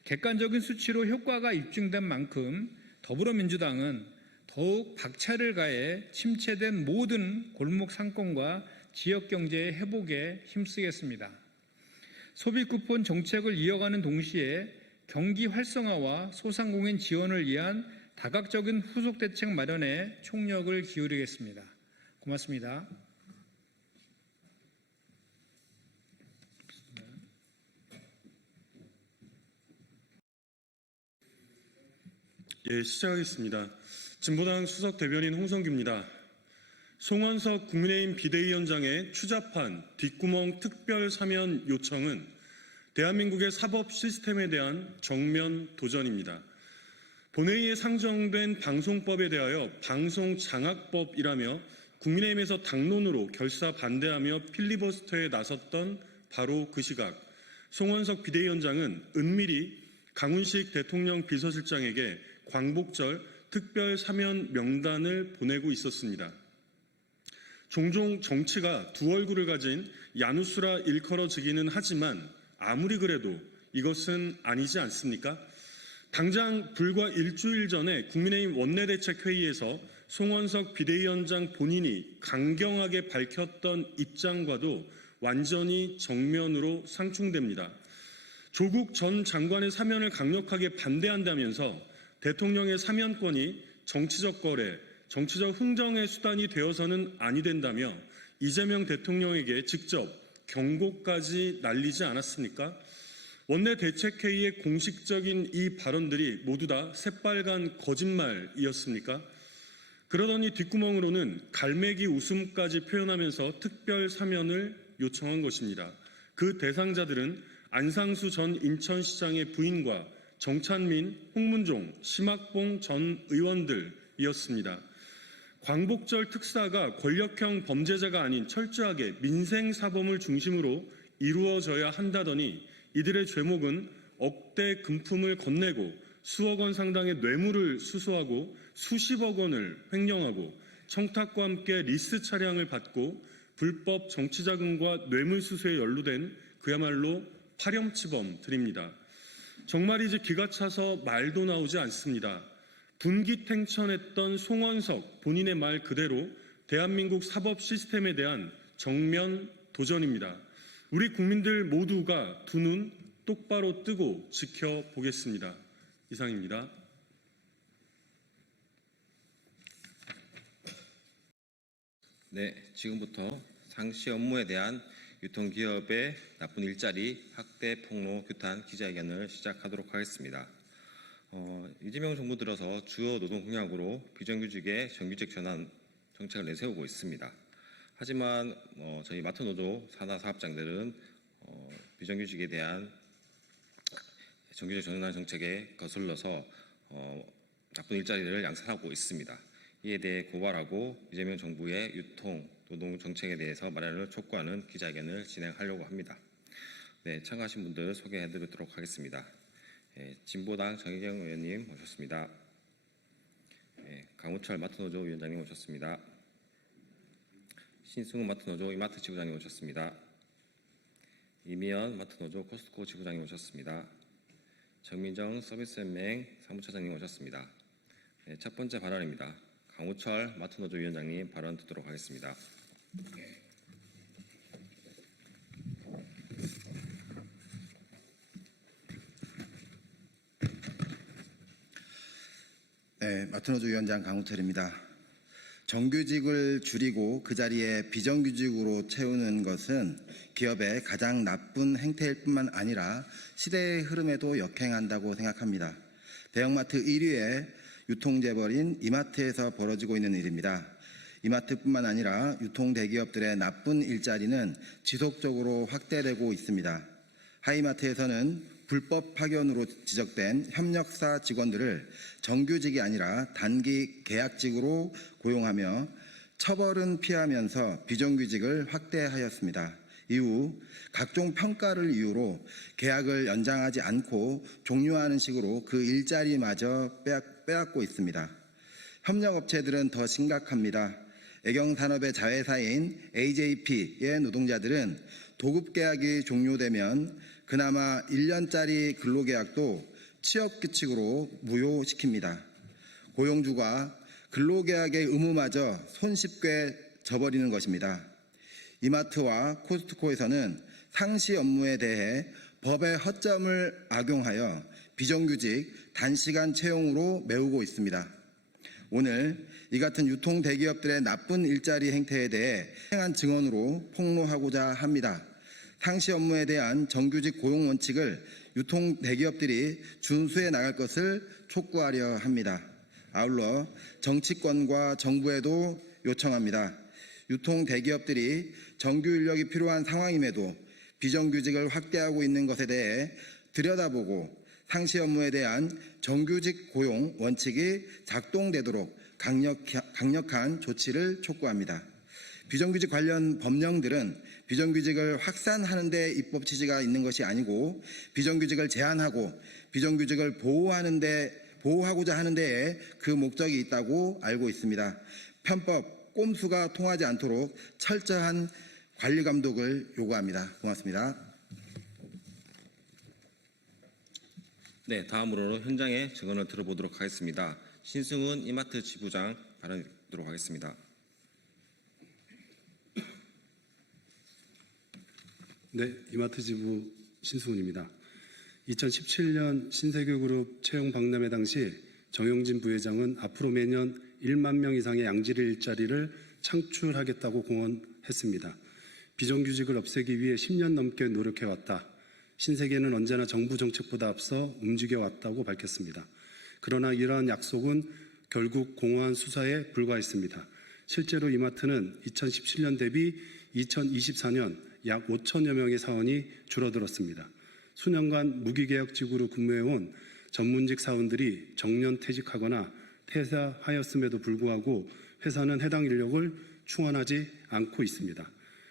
객관적인 수치로 효과가 입증된 만큼 더불어민주당은 더욱 박차를 가해 침체된 모든 골목 상권과 지역 경제의 회복에 힘쓰겠습니다. 소비 쿠폰 정책을 이어가는 동시에 경기 활성화와 소상공인 지원을 위한 다각적인 후속 대책 마련에 총력을 기울이겠습니다. 고맙습니다. 예, 시작하겠습니다. 진보당 수석 대변인 홍성규입니다. 송원석 국민의힘 비대위원장의 추잡한 뒷구멍 특별 사면 요청은 대한민국의 사법 시스템에 대한 정면 도전입니다. 본회의에 상정된 방송법에 대하여 방송장악법이라며 국민의힘에서 당론으로 결사 반대하며 필리버스터에 나섰던 바로 그 시각, 송원석 비대위원장은 은밀히 강훈식 대통령 비서실장에게 광복절 특별 사면 명단을 보내고 있었습니다. 종종 정치가 두 얼굴을 가진 야누스라 일컬어지기는 하지만 아무리 그래도 이것은 아니지 않습니까? 당장 불과 일주일 전에 국민의힘 원내대책회의에서 송원석 비대위원장 본인이 강경하게 밝혔던 입장과도 완전히 정면으로 상충됩니다. 조국 전 장관의 사면을 강력하게 반대한다면서 대통령의 사면권이 정치적 거래, 정치적 흥정의 수단이 되어서는 아니 된다며 이재명 대통령에게 직접 경고까지 날리지 않았습니까? 원내 대책회의의 공식적인 이 발언들이 모두 다 새빨간 거짓말이었습니까? 그러더니 뒷구멍으로는 갈매기 웃음까지 표현하면서 특별 사면을 요청한 것입니다. 그 대상자들은 안상수 전 인천시장의 부인과 정찬민, 홍문종, 심학봉 전 의원들이었습니다. 광복절 특사가 권력형 범죄자가 아닌 철저하게 민생사범을 중심으로 이루어져야 한다더니 이들의 죄목은 억대 금품을 건네고 수억 원 상당의 뇌물을 수수하고 수십억 원을 횡령하고 청탁과 함께 리스 차량을 받고 불법 정치자금과 뇌물수수에 연루된 그야말로 파렴치범들입니다. 정말이지 기가 차서 말도 나오지 않습니다. 분기탱천했던 송원석 본인의 말 그대로 대한민국 사법 시스템에 대한 정면 도전입니다. 우리 국민들 모두가 두 눈 똑바로 뜨고 지켜보겠습니다. 이상입니다. 네, 지금부터 상시 업무에 대한 유통기업의 나쁜 일자리, 학대, 폭로, 규탄 기자회견을 시작하도록 하겠습니다. 이재명 정부 들어서 주요 노동 공약으로 비정규직의 정규직 전환 정책을 내세우고 있습니다. 하지만 저희 마트노조 산하 사업장들은 비정규직에 대한 정규직 전환 정책에 거슬러서 나쁜 일자리를 양산하고 있습니다. 이에 대해 고발하고 이재명 정부의 유통, 노동 정책에 대해서 마련을 촉구하는 기자회견을 진행하려고 합니다. 네, 참가하신 분들 소개해드리도록 하겠습니다. 진보당 정의경 의원님 오셨습니다. 강우철 마트노조 위원장님 오셨습니다. 신승훈 마트노조 이마트 지부장님 오셨습니다. 이미연 마트노조 코스트코 지부장님 오셨습니다. 정민정 서비스연맹 사무처장님 오셨습니다. 네, 첫 번째 발언입니다. 강우철 마트노조 위원장님 발언 듣도록 하겠습니다. 네, 마트노조 위원장 강우철입니다. 정규직을 줄이고 그 자리에 비정규직으로 채우는 것은 기업의 가장 나쁜 행태일 뿐만 아니라 시대의 흐름에도 역행한다고 생각합니다. 대형마트 1위의 유통재벌인 이마트에서 벌어지고 있는 일입니다. 이마트뿐만 아니라 유통 대기업들의 나쁜 일자리는 지속적으로 확대되고 있습니다. 하이마트에서는 불법 파견으로 지적된 협력사 직원들을 정규직이 아니라 단기 계약직으로 고용하며 처벌은 피하면서 비정규직을 확대하였습니다. 이후 각종 평가를 이유로 계약을 연장하지 않고 종료하는 식으로 그 일자리마저 빼앗고 있습니다. 협력업체들은 더 심각합니다. 애경산업의 자회사인 AJP의 노동자들은 도급계약이 종료되면 그나마 1년짜리 근로계약도 취업규칙으로 무효시킵니다. 고용주가 근로계약의 의무마저 손쉽게 져버리는 것입니다. 이마트와 코스트코에서는 상시 업무에 대해 법의 허점을 악용하여 비정규직 단시간 채용으로 메우고 있습니다. 오늘 이 같은 유통 대기업들의 나쁜 일자리 행태에 대해 생생한 증언으로 폭로하고자 합니다. 상시 업무에 대한 정규직 고용 원칙을 유통 대기업들이 준수해 나갈 것을 촉구하려 합니다. 아울러 정치권과 정부에도 요청합니다. 유통 대기업들이 정규 인력이 필요한 상황임에도 비정규직을 확대하고 있는 것에 대해 들여다보고 상시 업무에 대한 정규직 고용 원칙이 작동되도록 강력한 조치를 촉구합니다. 비정규직 관련 법령들은 비정규직을 확산하는 데 입법 취지가 있는 것이 아니고 비정규직을 제한하고 비정규직을 보호하고자 하는 데에 그 목적이 있다고 알고 있습니다. 편법, 꼼수가 통하지 않도록 철저한 관리 감독을 요구합니다. 고맙습니다. 네, 다음으로 현장의 증언을 들어보도록 하겠습니다. 신승훈 이마트 지부장 발언 듣도록 하겠습니다. 네, 이마트 지부 신승훈입니다. 2017년 신세계그룹 채용 박람회 당시 정용진 부회장은 앞으로 매년 1만 명 이상의 양질 일자리를 창출하겠다고 공언했습니다. 비정규직을 없애기 위해 10년 넘게 노력해왔다. 신세계는 언제나 정부 정책보다 앞서 움직여왔다고 밝혔습니다. 그러나 이러한 약속은 결국 공허한 수사에 불과했습니다. 실제로 이마트는 2017년 대비 2024년 약 5천여 명의 사원이 줄어들었습니다. 수년간 무기계약직으로 근무해온 전문직 사원들이 정년퇴직하거나 퇴사하였음에도 불구하고 회사는 해당 인력을 충원하지 않고 있습니다.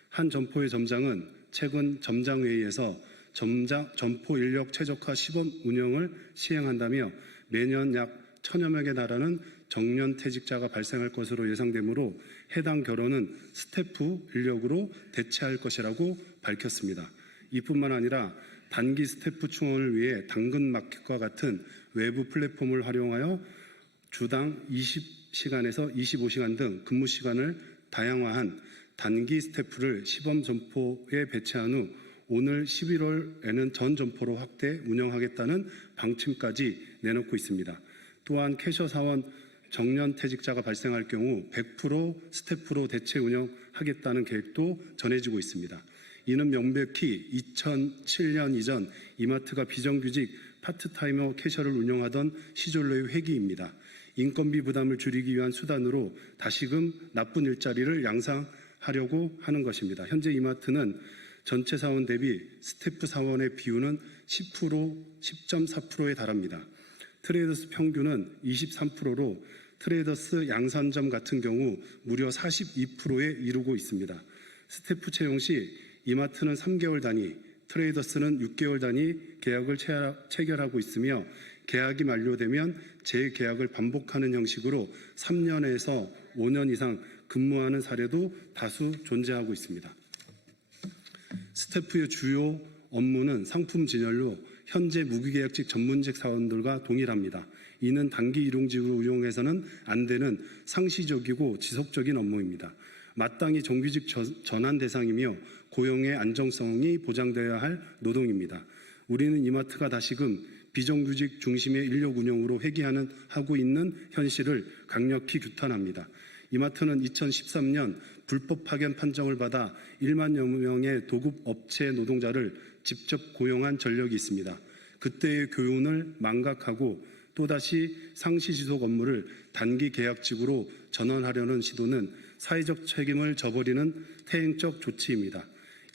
한 점포의 점장은 최근 점장회의에서 점포 인력 최적화 시범 운영을 시행한다며 매년 약 1,000여 명에 달하는 정년퇴직자가 발생할 것으로 예상되므로 해당 결혼은 스태프 인력으로 대체할 것이라고 밝혔습니다. 이뿐만 아니라 단기 스태프 충원을 위해 당근마켓과 같은 외부 플랫폼을 활용하여 주당 20시간에서 25시간 등 근무 시간을 다양화한 단기 스태프를 시범 점포에 배치한 후 오늘 11월에는 전 점포로 확대 운영하겠다는 방침까지 내놓고 있습니다. 또한 캐셔 사원 정년퇴직자가 발생할 경우 100% 스태프로 대체 운영하겠다는 계획도 전해지고 있습니다. 이는 명백히 2007년 이전 이마트가 비정규직 파트타이머 캐셔를 운영하던 시절로의 회귀입니다. 인건비 부담을 줄이기 위한 수단으로 다시금 나쁜 일자리를 양산하려고 하는 것입니다. 현재 이마트는 전체 사원 대비 스태프 사원의 비율은 10.4%에 달합니다. 트레이더스 평균은 23%로 트레이더스 양산점 같은 경우 무려 42%에 이르고 있습니다. 스태프 채용 시 이마트는 3개월 단위, 트레이더스는 6개월 단위 계약을 체결하고 있으며 계약이 만료되면 재계약을 반복하는 형식으로 3년에서 5년 이상 근무하는 사례도 다수 존재하고 있습니다. 스태프의 주요 업무는 상품 진열로 현재 무기계약직 전문직 사원들과 동일합니다. 이는 단기 일용직으로 운용해서는 안 되는 상시적이고 지속적인 업무입니다. 마땅히 정규직 전환 대상이며 고용의 안정성이 보장되어야 할 노동입니다. 우리는 이마트가 다시금 비정규직 중심의 인력 운영으로 하고 있는 현실을 강력히 규탄합니다. 이마트는 2013년 불법 파견 판정을 받아 1만여 명의 도급 업체 노동자를 직접 고용한 전력이 있습니다. 그때의 교훈을 망각하고 또다시 상시 지속 업무를 단기 계약직으로 전환하려는 시도는 사회적 책임을 저버리는 태행적 조치입니다.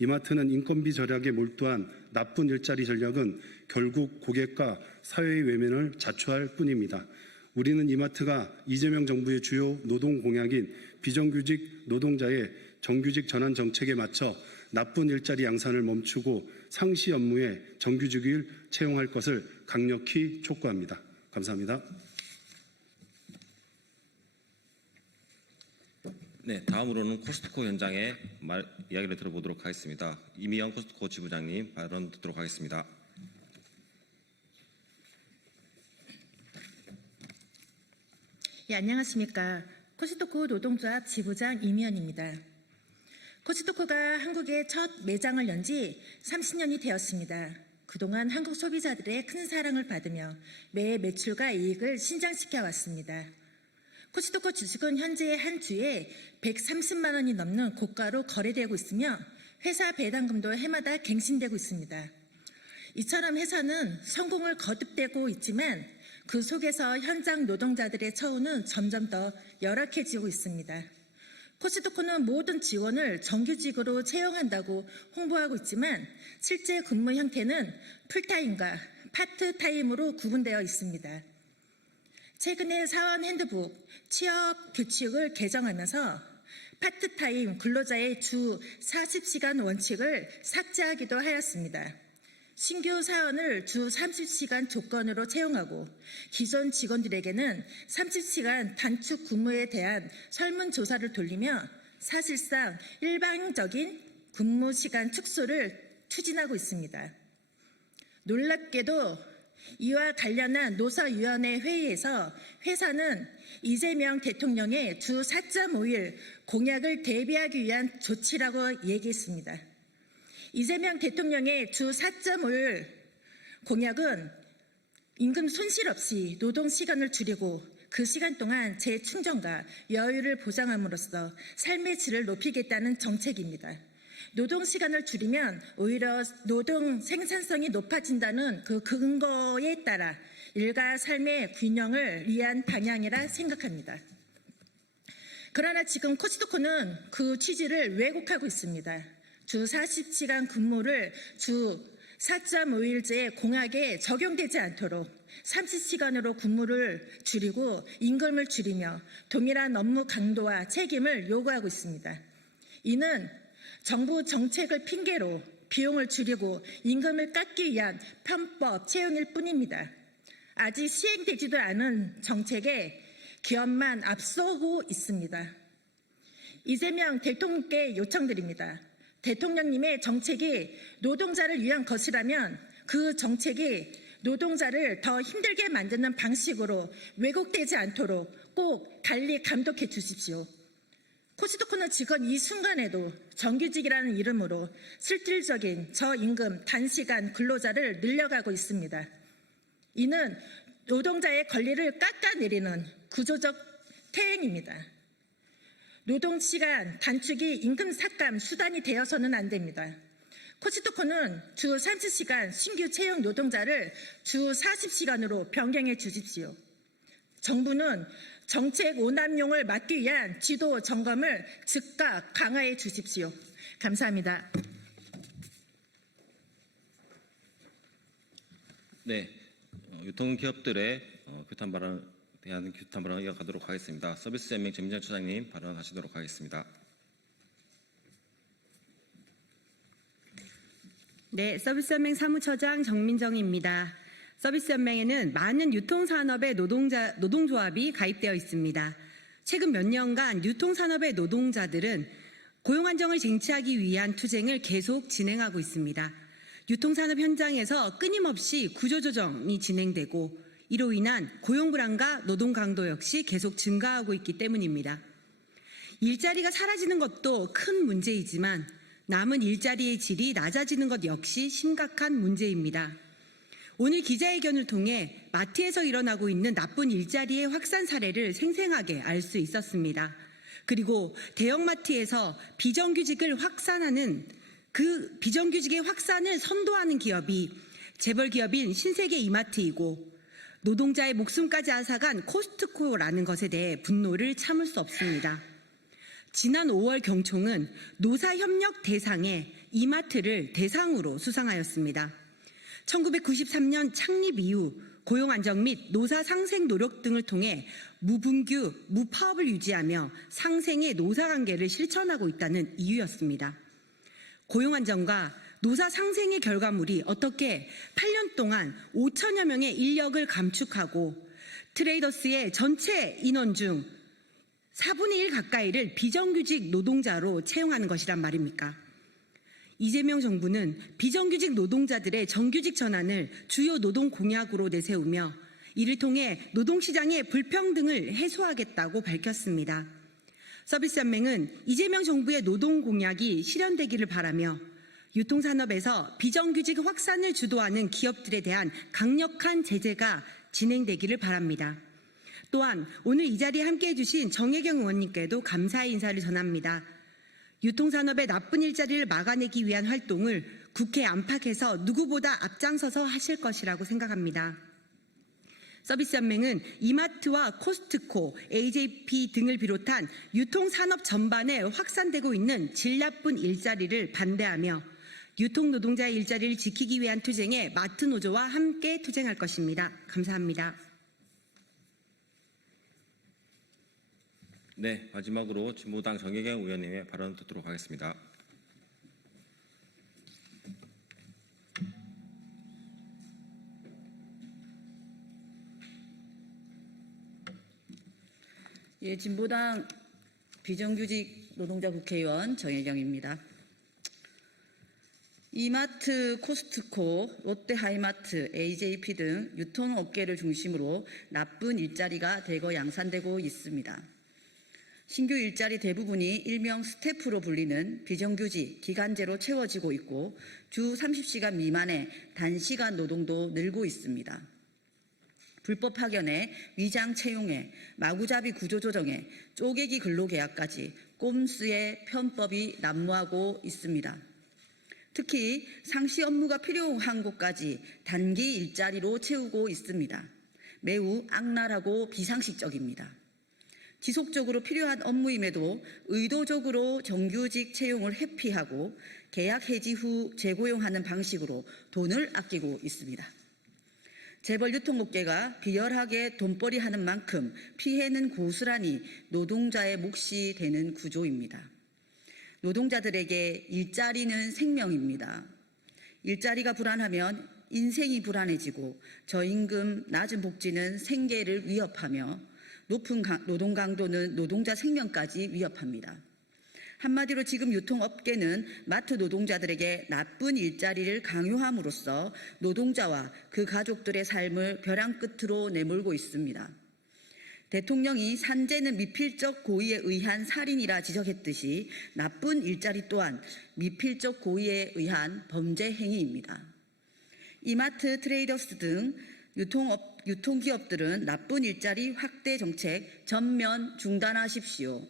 이마트는 인건비 절약에 몰두한 나쁜 일자리 전략은 결국 고객과 사회의 외면을 자초할 뿐입니다. 우리는 이마트가 이재명 정부의 주요 노동 공약인 비정규직 노동자의 정규직 전환 정책에 맞춰 나쁜 일자리 양산을 멈추고 상시 업무에 정규직을 채용할 것을 강력히 촉구합니다. 감사합니다. 네, 다음으로는 코스트코 현장의 이야기를 들어보도록 하겠습니다. 이미영 코스트코 지부장님 발언 듣도록 하겠습니다. 예, 안녕하십니까. 코스트코 노동조합 지부장 이미연입니다. 코스트코가 한국에 첫 매장을 연 지 30년이 되었습니다. 그동안 한국 소비자들의 큰 사랑을 받으며 매 매출과 이익을 신장시켜 왔습니다. 코스트코 주식은 현재 한 주에 130만 원이 넘는 고가로 거래되고 있으며 회사 배당금도 해마다 갱신되고 있습니다. 이처럼 회사는 성공을 거듭되고 있지만 그 속에서 현장 노동자들의 처우는 점점 더 열악해지고 있습니다. 코스트코는 모든 직원을 정규직으로 채용한다고 홍보하고 있지만 실제 근무 형태는 풀타임과 파트타임으로 구분되어 있습니다. 최근에 사원 핸드북 취업 규칙을 개정하면서 파트타임 근로자의 주 40시간 원칙을 삭제하기도 하였습니다. 신규 사원을 주 30시간 조건으로 채용하고 기존 직원들에게는 30시간 단축 근무에 대한 설문조사를 돌리며 사실상 일방적인 근무 시간 축소를 추진하고 있습니다. 놀랍게도 이와 관련한 노사위원회 회의에서 회사는 이재명 대통령의 주 4.5일 공약을 대비하기 위한 조치라고 얘기했습니다. 이재명 대통령의 주 4.5일 공약은 임금 손실 없이 노동 시간을 줄이고 그 시간 동안 재충전과 여유를 보장함으로써 삶의 질을 높이겠다는 정책입니다. 노동 시간을 줄이면 오히려 노동 생산성이 높아진다는 그 근거에 따라 일과 삶의 균형을 위한 방향이라 생각합니다. 그러나 지금 코스트코는 그 취지를 왜곡하고 있습니다. 주 40시간 근무를 주 4.5일제 공약에 적용되지 않도록 30시간으로 근무를 줄이고 임금을 줄이며 동일한 업무 강도와 책임을 요구하고 있습니다. 이는 정부 정책을 핑계로 비용을 줄이고 임금을 깎기 위한 편법 채용일 뿐입니다. 아직 시행되지도 않은 정책에 기업만 앞서고 있습니다. 이재명 대통령께 요청드립니다. 대통령님의 정책이 노동자를 위한 것이라면 그 정책이 노동자를 더 힘들게 만드는 방식으로 왜곡되지 않도록 꼭 관리 감독해 주십시오. 코스트코는 지금 이 순간에도 정규직이라는 이름으로 실질적인 저임금 단시간 근로자를 늘려가고 있습니다. 이는 노동자의 권리를 깎아내리는 구조적 퇴행입니다. 노동시간 단축이 임금 삭감 수단이 되어서는 안 됩니다. 코스트코는 주 30시간 신규 채용 노동자를 주 40시간으로 변경해 주십시오. 정부는 정책 오남용을 막기 위한 지도 점검을 즉각 강화해 주십시오. 감사합니다. 네, 유통기업들의 규탄 발언에 대한 규탄 발언을 이어가도록 하겠습니다. 서비스연맹 전민정 처장님 발언하시도록 하겠습니다. 네, 서비스연맹 사무처장 정민정입니다. 서비스연맹에는 많은 유통산업의 노동조합이 가입되어 있습니다. 최근 몇 년간 유통산업의 노동자들은 고용 안정을 쟁취하기 위한 투쟁을 계속 진행하고 있습니다. 유통산업 현장에서 끊임없이 구조조정이 진행되고 이로 인한 고용 불안과 노동 강도 역시 계속 증가하고 있기 때문입니다. 일자리가 사라지는 것도 큰 문제이지만 남은 일자리의 질이 낮아지는 것 역시 심각한 문제입니다. 오늘 기자회견을 통해 마트에서 일어나고 있는 나쁜 일자리의 확산 사례를 생생하게 알 수 있었습니다. 그리고 대형마트에서 비정규직의 확산을 선도하는 기업이 재벌 기업인 신세계 이마트이고 노동자의 목숨까지 앗아간 코스트코라는 것에 대해 분노를 참을 수 없습니다. 지난 5월 경총은 노사협력 대상에 이마트를 대상으로 수상하였습니다. 1993년 창립 이후 고용 안정 및 노사 상생 노력 등을 통해 무분규, 무파업을 유지하며 상생의 노사 관계를 실천하고 있다는 이유였습니다. 고용 안정과 노사 상생의 결과물이 어떻게 8년 동안 5천여 명의 인력을 감축하고 트레이더스의 전체 인원 중 4분의 1 가까이를 비정규직 노동자로 채용하는 것이란 말입니까? 이재명 정부는 비정규직 노동자들의 정규직 전환을 주요 노동 공약으로 내세우며 이를 통해 노동시장의 불평등을 해소하겠다고 밝혔습니다. 서비스연맹은 이재명 정부의 노동 공약이 실현되기를 바라며 유통산업에서 비정규직 확산을 주도하는 기업들에 대한 강력한 제재가 진행되기를 바랍니다. 또한 오늘 이 자리에 함께해 주신 정혜경 의원님께도 감사의 인사를 전합니다. 유통산업의 나쁜 일자리를 막아내기 위한 활동을 국회 안팎에서 누구보다 앞장서서 하실 것이라고 생각합니다. 서비스연맹은 이마트와 코스트코, AJP 등을 비롯한 유통산업 전반에 확산되고 있는 질 나쁜 일자리를 반대하며 유통노동자의 일자리를 지키기 위한 투쟁에 마트노조와 함께 투쟁할 것입니다. 감사합니다. 네, 마지막으로 진보당 정혜경 의원님의 발언을 듣도록 하겠습니다. 예, 진보당 비정규직 노동자 국회의원 정혜경입니다. 이마트, 코스트코, 롯데하이마트, AJP 등 유통업계를 중심으로 나쁜 일자리가 대거 양산되고 있습니다. 신규 일자리 대부분이 일명 스태프로 불리는 비정규직, 기간제로 채워지고 있고 주 30시간 미만의 단시간 노동도 늘고 있습니다. 불법 파견에, 위장 채용에, 마구잡이 구조조정에, 쪼개기 근로계약까지 꼼수의 편법이 난무하고 있습니다. 특히 상시 업무가 필요한 곳까지 단기 일자리로 채우고 있습니다. 매우 악랄하고 비상식적입니다. 지속적으로 필요한 업무임에도 의도적으로 정규직 채용을 회피하고 계약 해지 후 재고용하는 방식으로 돈을 아끼고 있습니다. 재벌 유통업계가 비열하게 돈벌이 하는 만큼 피해는 고스란히 노동자의 몫이 되는 구조입니다. 노동자들에게 일자리는 생명입니다. 일자리가 불안하면 인생이 불안해지고 저임금, 낮은 복지는 생계를 위협하며 높은 노동 강도는 노동자 생명까지 위협합니다. 한마디로 지금 유통업계는 마트 노동자들에게 나쁜 일자리를 강요함으로써 노동자와 그 가족들의 삶을 벼랑 끝으로 내몰고 있습니다. 대통령이 산재는 미필적 고의에 의한 살인이라 지적했듯이 나쁜 일자리 또한 미필적 고의에 의한 범죄 행위입니다. 이마트, 트레이더스 등 유통기업들은 나쁜 일자리 확대 정책 전면 중단하십시오.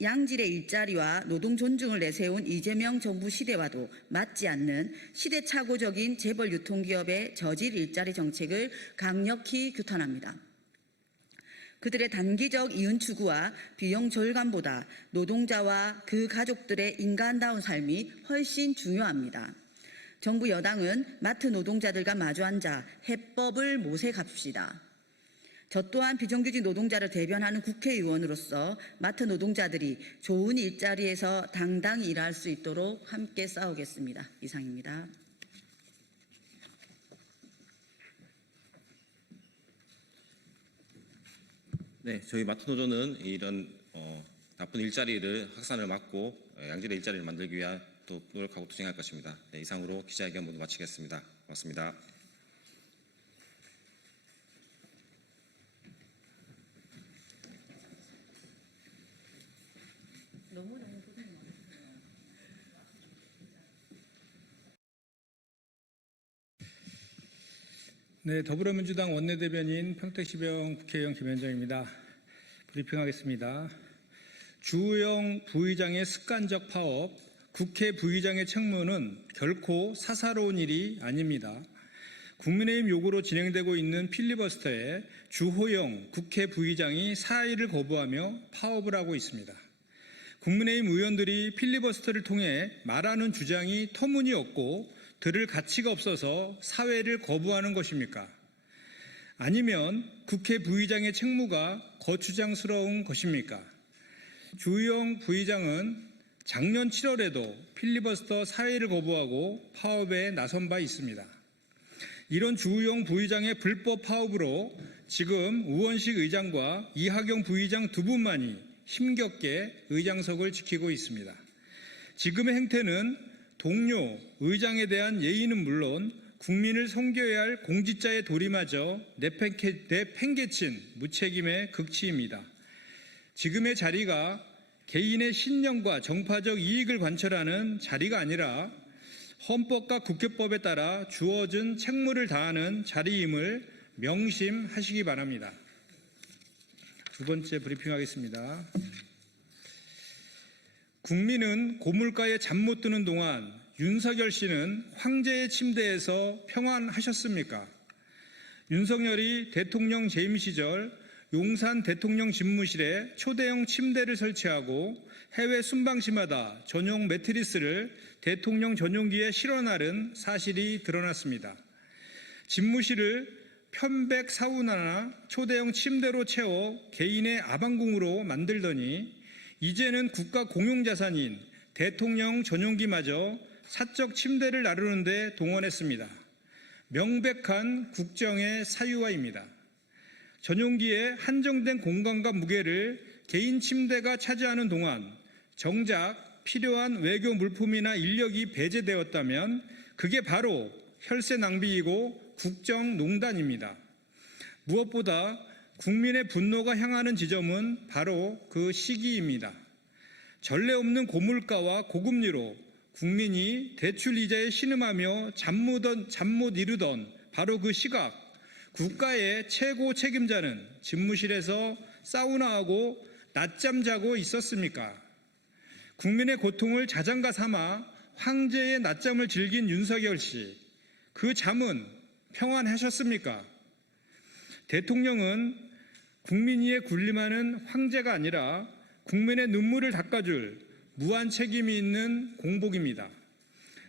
양질의 일자리와 노동 존중을 내세운 이재명 정부 시대와도 맞지 않는 시대착오적인 재벌 유통기업의 저질 일자리 정책을 강력히 규탄합니다. 그들의 단기적 이윤 추구와 비용 절감보다 노동자와 그 가족들의 인간다운 삶이 훨씬 중요합니다. 정부 여당은 마트 노동자들과 마주 앉아 해법을 모색합시다. 저 또한 비정규직 노동자를 대변하는 국회의원으로서 마트 노동자들이 좋은 일자리에서 당당히 일할 수 있도록 함께 싸우겠습니다. 이상입니다. 네, 저희 마트노조는 이런 나쁜 일자리를 확산을 막고 양질의 일자리를 만들기 위해 또 노력하고 투쟁할 것입니다. 네, 이상으로 기자회견 모두 마치겠습니다. 고맙습니다. 네, 더불어민주당 원내대변인 평택시병 국회의원 김현정입니다. 브리핑하겠습니다. 주호영 부의장의 습관적 파업, 국회 부의장의 책무는 결코 사사로운 일이 아닙니다. 국민의힘 요구로 진행되고 있는 필리버스터에 주호영 국회 부의장이 사의를 거부하며 파업을 하고 있습니다. 국민의힘 의원들이 필리버스터를 통해 말하는 주장이 터무니없고 들을 가치가 없어서 사회를 거부하는 것입니까? 아니면 국회 부의장의 책무가 거추장스러운 것입니까? 주호영 부의장은 작년 7월에도 필리버스터 사회를 거부하고 파업에 나선 바 있습니다. 이런 주호영 부의장의 불법 파업으로 지금 우원식 의장과 이하경 부의장 두 분만이 힘겹게 의장석을 지키고 있습니다. 지금의 행태는 동료 의장에 대한 예의는 물론 국민을 섬겨야 할 공직자의 도리마저 내팽개친 무책임의 극치입니다. 지금의 자리가 개인의 신념과 정파적 이익을 관철하는 자리가 아니라 헌법과 국회법에 따라 주어진 책무를 다하는 자리임을 명심하시기 바랍니다. 두 번째 브리핑하겠습니다. 국민은 고물가에 잠 못 드는 동안 윤석열 씨는 황제의 침대에서 평안하셨습니까? 윤석열이 대통령 재임 시절 용산 대통령 집무실에 초대형 침대를 설치하고 해외 순방시마다 전용 매트리스를 대통령 전용기에 실어 나른 사실이 드러났습니다. 집무실을 편백 사우나나 초대형 침대로 채워 개인의 아방궁으로 만들더니 이제는 국가 공용자산인 대통령 전용기마저 사적 침대를 나르는데 동원했습니다. 명백한 국정의 사유화입니다. 전용기의 한정된 공간과 무게를 개인 침대가 차지하는 동안 정작 필요한 외교 물품이나 인력이 배제되었다면 그게 바로 혈세 낭비이고 국정농단입니다. 무엇보다 국민의 분노가 향하는 지점은 바로 그 시기입니다. 전례 없는 고물가와 고금리로 국민이 대출 이자에 신음하며 잠 못 이루던 바로 그 시각, 국가의 최고 책임자는 집무실에서 사우나하고 낮잠 자고 있었습니까? 국민의 고통을 자장가 삼아 황제의 낮잠을 즐긴 윤석열 씨, 그 잠은 평안하셨습니까? 대통령은 국민 위에 군림하는 황제가 아니라 국민의 눈물을 닦아줄 무한 책임이 있는 공복입니다.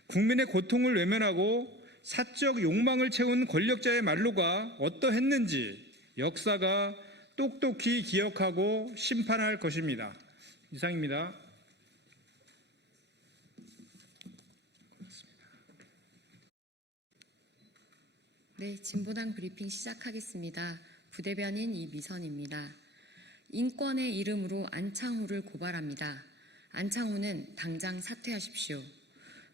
국민의 고통을 외면하고 사적 욕망을 채운 권력자의 말로가 어떠했는지 역사가 똑똑히 기억하고 심판할 것입니다. 이상입니다. 네, 진보당 브리핑 시작하겠습니다. 부대변인 이미선입니다. 인권의 이름으로 안창호를 고발합니다. 안창호는 당장 사퇴하십시오.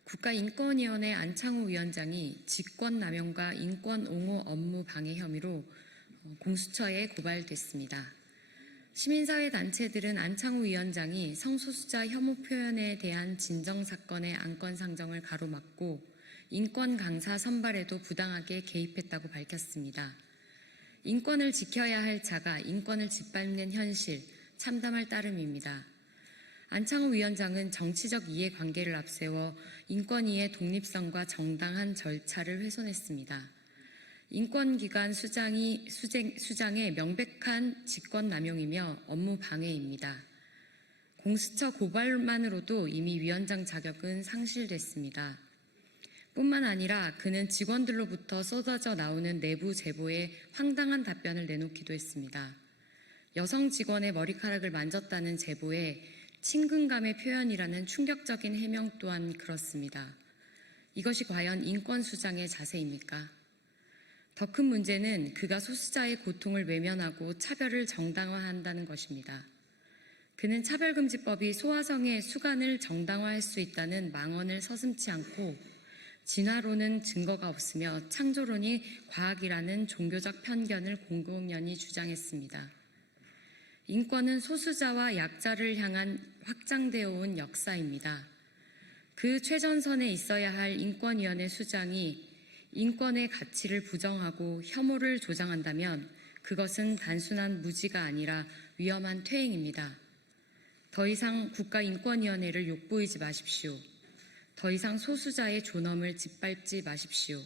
국가인권위원회 안창호 위원장이 직권남용과 인권옹호 업무 방해 혐의로 공수처에 고발됐습니다. 시민사회 단체들은 안창호 위원장이 성소수자 혐오 표현에 대한 진정사건의 안건 상정을 가로막고 인권 강사 선발에도 부당하게 개입했다고 밝혔습니다. 인권을 지켜야 할 자가 인권을 짓밟는 현실, 참담할 따름입니다. 안창호 위원장은 정치적 이해관계를 앞세워 인권위의 독립성과 정당한 절차를 훼손했습니다. 인권기관 수장의 명백한 직권남용이며 업무 방해입니다. 공수처 고발만으로도 이미 위원장 자격은 상실됐습니다. 뿐만 아니라 그는 직원들로부터 쏟아져 나오는 내부 제보에 황당한 답변을 내놓기도 했습니다. 여성 직원의 머리카락을 만졌다는 제보에 친근감의 표현이라는 충격적인 해명 또한 그렇습니다. 이것이 과연 인권수장의 자세입니까? 더 큰 문제는 그가 소수자의 고통을 외면하고 차별을 정당화한다는 것입니다. 그는 차별금지법이 소아성의 수간을 정당화할 수 있다는 망언을 서슴지 않고 진화론은 증거가 없으며 창조론이 과학이라는 종교적 편견을 공공연히 주장했습니다. 인권은 소수자와 약자를 향한 확장되어 온 역사입니다. 그 최전선에 있어야 할 인권위원회 수장이 인권의 가치를 부정하고 혐오를 조장한다면 그것은 단순한 무지가 아니라 위험한 퇴행입니다. 더 이상 국가인권위원회를 욕보이지 마십시오. 더 이상 소수자의 존엄을 짓밟지 마십시오.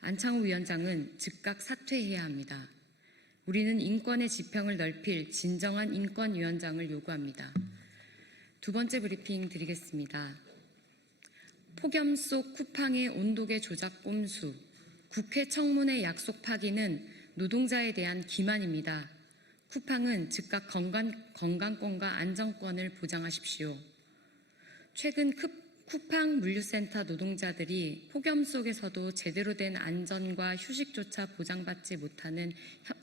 안창호 위원장은 즉각 사퇴해야 합니다. 우리는 인권의 지평을 넓힐 진정한 인권위원장을 요구합니다. 두 번째 브리핑 드리겠습니다. 폭염 속 쿠팡의 온도계 조작 꼼수, 국회 청문회 약속 파기는 노동자에 대한 기만입니다. 쿠팡은 즉각 건강권과 안전권을 보장하십시오. 최근 쿠팡 물류센터 노동자들이 폭염 속에서도 제대로 된 안전과 휴식조차 보장받지 못하는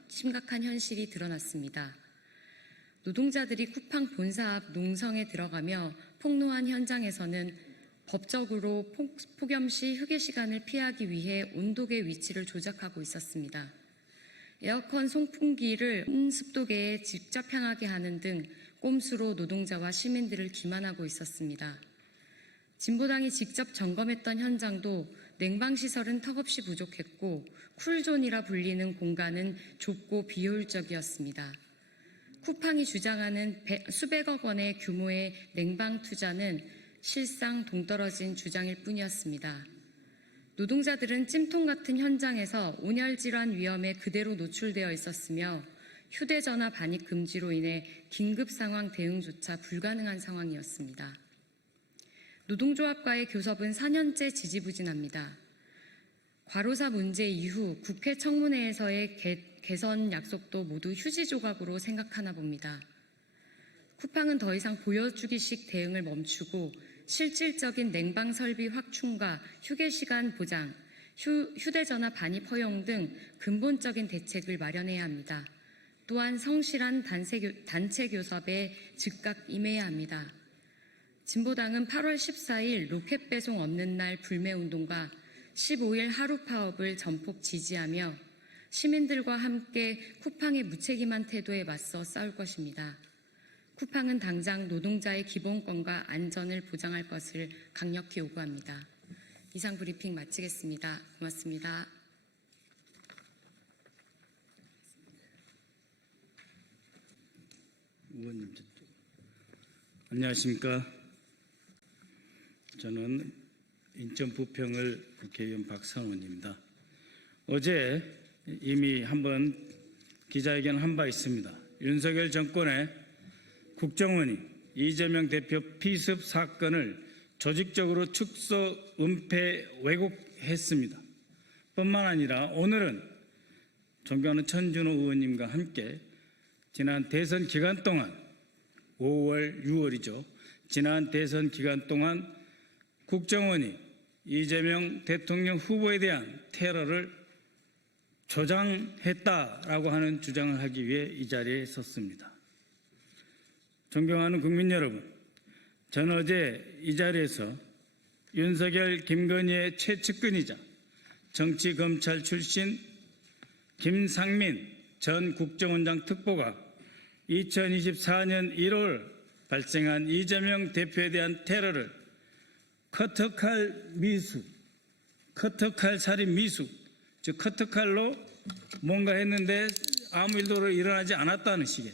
심각한 현실이 드러났습니다. 노동자들이 쿠팡 본사 앞 농성에 들어가며 폭로한 현장에서는 법적으로 폭염 시 휴게 시간을 피하기 위해 온도계 위치를 조작하고 있었습니다. 에어컨 송풍기를 습도계에 직접 향하게 하는 등 꼼수로 노동자와 시민들을 기만하고 있었습니다. 진보당이 직접 점검했던 현장도 냉방시설은 턱없이 부족했고 쿨존이라 불리는 공간은 좁고 비효율적이었습니다. 쿠팡이 주장하는 수백억 원의 규모의 냉방 투자는 실상 동떨어진 주장일 뿐이었습니다. 노동자들은 찜통 같은 현장에서 온열질환 위험에 그대로 노출되어 있었으며 휴대전화 반입 금지로 인해 긴급 상황 대응조차 불가능한 상황이었습니다. 노동조합과의 교섭은 4년째 지지부진합니다. 과로사 문제 이후 국회 청문회에서의 개선 약속도 모두 휴지 조각으로 생각하나 봅니다. 쿠팡은 더 이상 보여주기식 대응을 멈추고 실질적인 냉방 설비 확충과 휴게 시간 보장, 휴대전화 반입 허용 등 근본적인 대책을 마련해야 합니다. 또한 성실한 단체 교섭에 즉각 임해야 합니다. 진보당은 8월 14일 로켓 배송 없는 날 불매운동과 15일 하루 파업을 전폭 지지하며 시민들과 함께 쿠팡의 무책임한 태도에 맞서 싸울 것입니다. 쿠팡은 당장 노동자의 기본권과 안전을 보장할 것을 강력히 요구합니다. 이상 브리핑 마치겠습니다. 고맙습니다. 의원님, 안녕하십니까? 저는 인천 부평을 국회의원 박상원입니다. 어제 이미 한번 기자회견 한 바 있습니다. 윤석열 정권의 국정원이 이재명 대표 피습 사건을 조직적으로 축소, 은폐, 왜곡했습니다. 뿐만 아니라 오늘은 존경하는 천준호 의원님과 함께 지난 대선 기간 동안 5월, 6월이죠. 지난 대선 기간 동안 국정원이 이재명 대통령 후보에 대한 테러를 조장했다라고 하는 주장을 하기 위해 이 자리에 섰습니다. 존경하는 국민 여러분, 저는 어제 이 자리에서 윤석열, 김건희의 최측근이자 정치검찰 출신 김상민 전 국정원장 특보가 2024년 1월 발생한 이재명 대표에 대한 테러를 커터칼 미수, 커터칼 살인 미수, 즉 커터칼로 뭔가 했는데 아무 일도 일어나지 않았다는 식의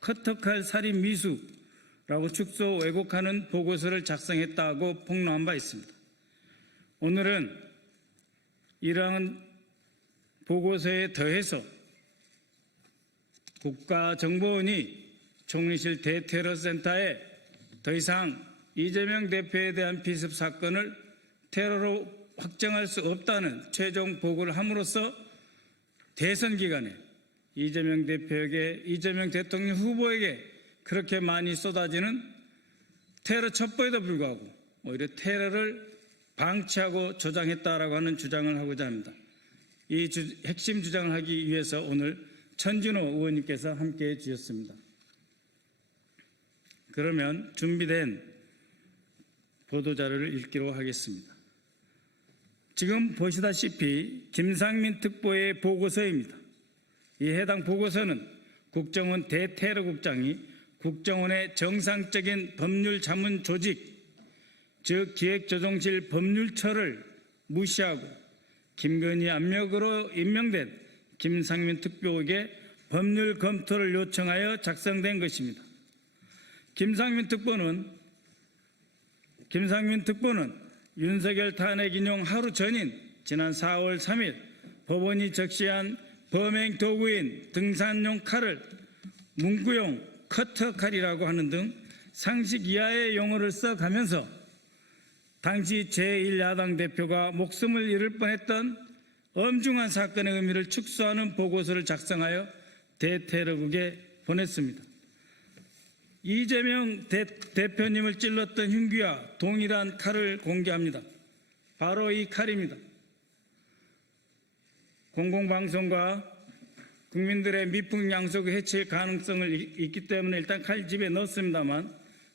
커터칼 살인 미수라고 축소 왜곡하는 보고서를 작성했다고 폭로한 바 있습니다. 오늘은 이러한 보고서에 더해서 국가정보원이 총리실 대테러센터에 더 이상 이재명 대표에 대한 피습 사건을 테러로 확정할 수 없다는 최종 보고를 함으로써 대선 기간에 이재명 대표에게, 이재명 대통령 후보에게 그렇게 많이 쏟아지는 테러 첩보에도 불구하고 오히려 테러를 방치하고 조장했다라고 하는 주장을 하고자 합니다. 이 핵심 주장을 하기 위해서 오늘 천준호 의원님께서 함께해 주셨습니다. 그러면 준비된 보도자료를 읽기로 하겠습니다. 지금 보시다시피 김상민 특보의 보고서입니다. 이 해당 보고서는 국정원 대테러국장이 국정원의 정상적인 법률 자문 조직, 즉 기획조정실 법률처를 무시하고 김건희 압력으로 임명된 김상민 특보에게 법률 검토를 요청하여 작성된 것입니다. 김상민 특보는 윤석열 탄핵 인용 하루 전인 지난 4월 3일 법원이 적시한 범행 도구인 등산용 칼을 문구용 커터칼이라고 하는 등 상식 이하의 용어를 써가면서 당시 제1야당 대표가 목숨을 잃을 뻔했던 엄중한 사건의 의미를 축소하는 보고서를 작성하여 대테러국에 보냈습니다. 이재명 대표님을 찔렀던 흉기와 동일한 칼을 공개합니다. 바로 이 칼입니다. 공공방송과 국민들의 미풍양속을 해칠 가능성을 있기 때문에 일단 칼 집에 넣었습니다만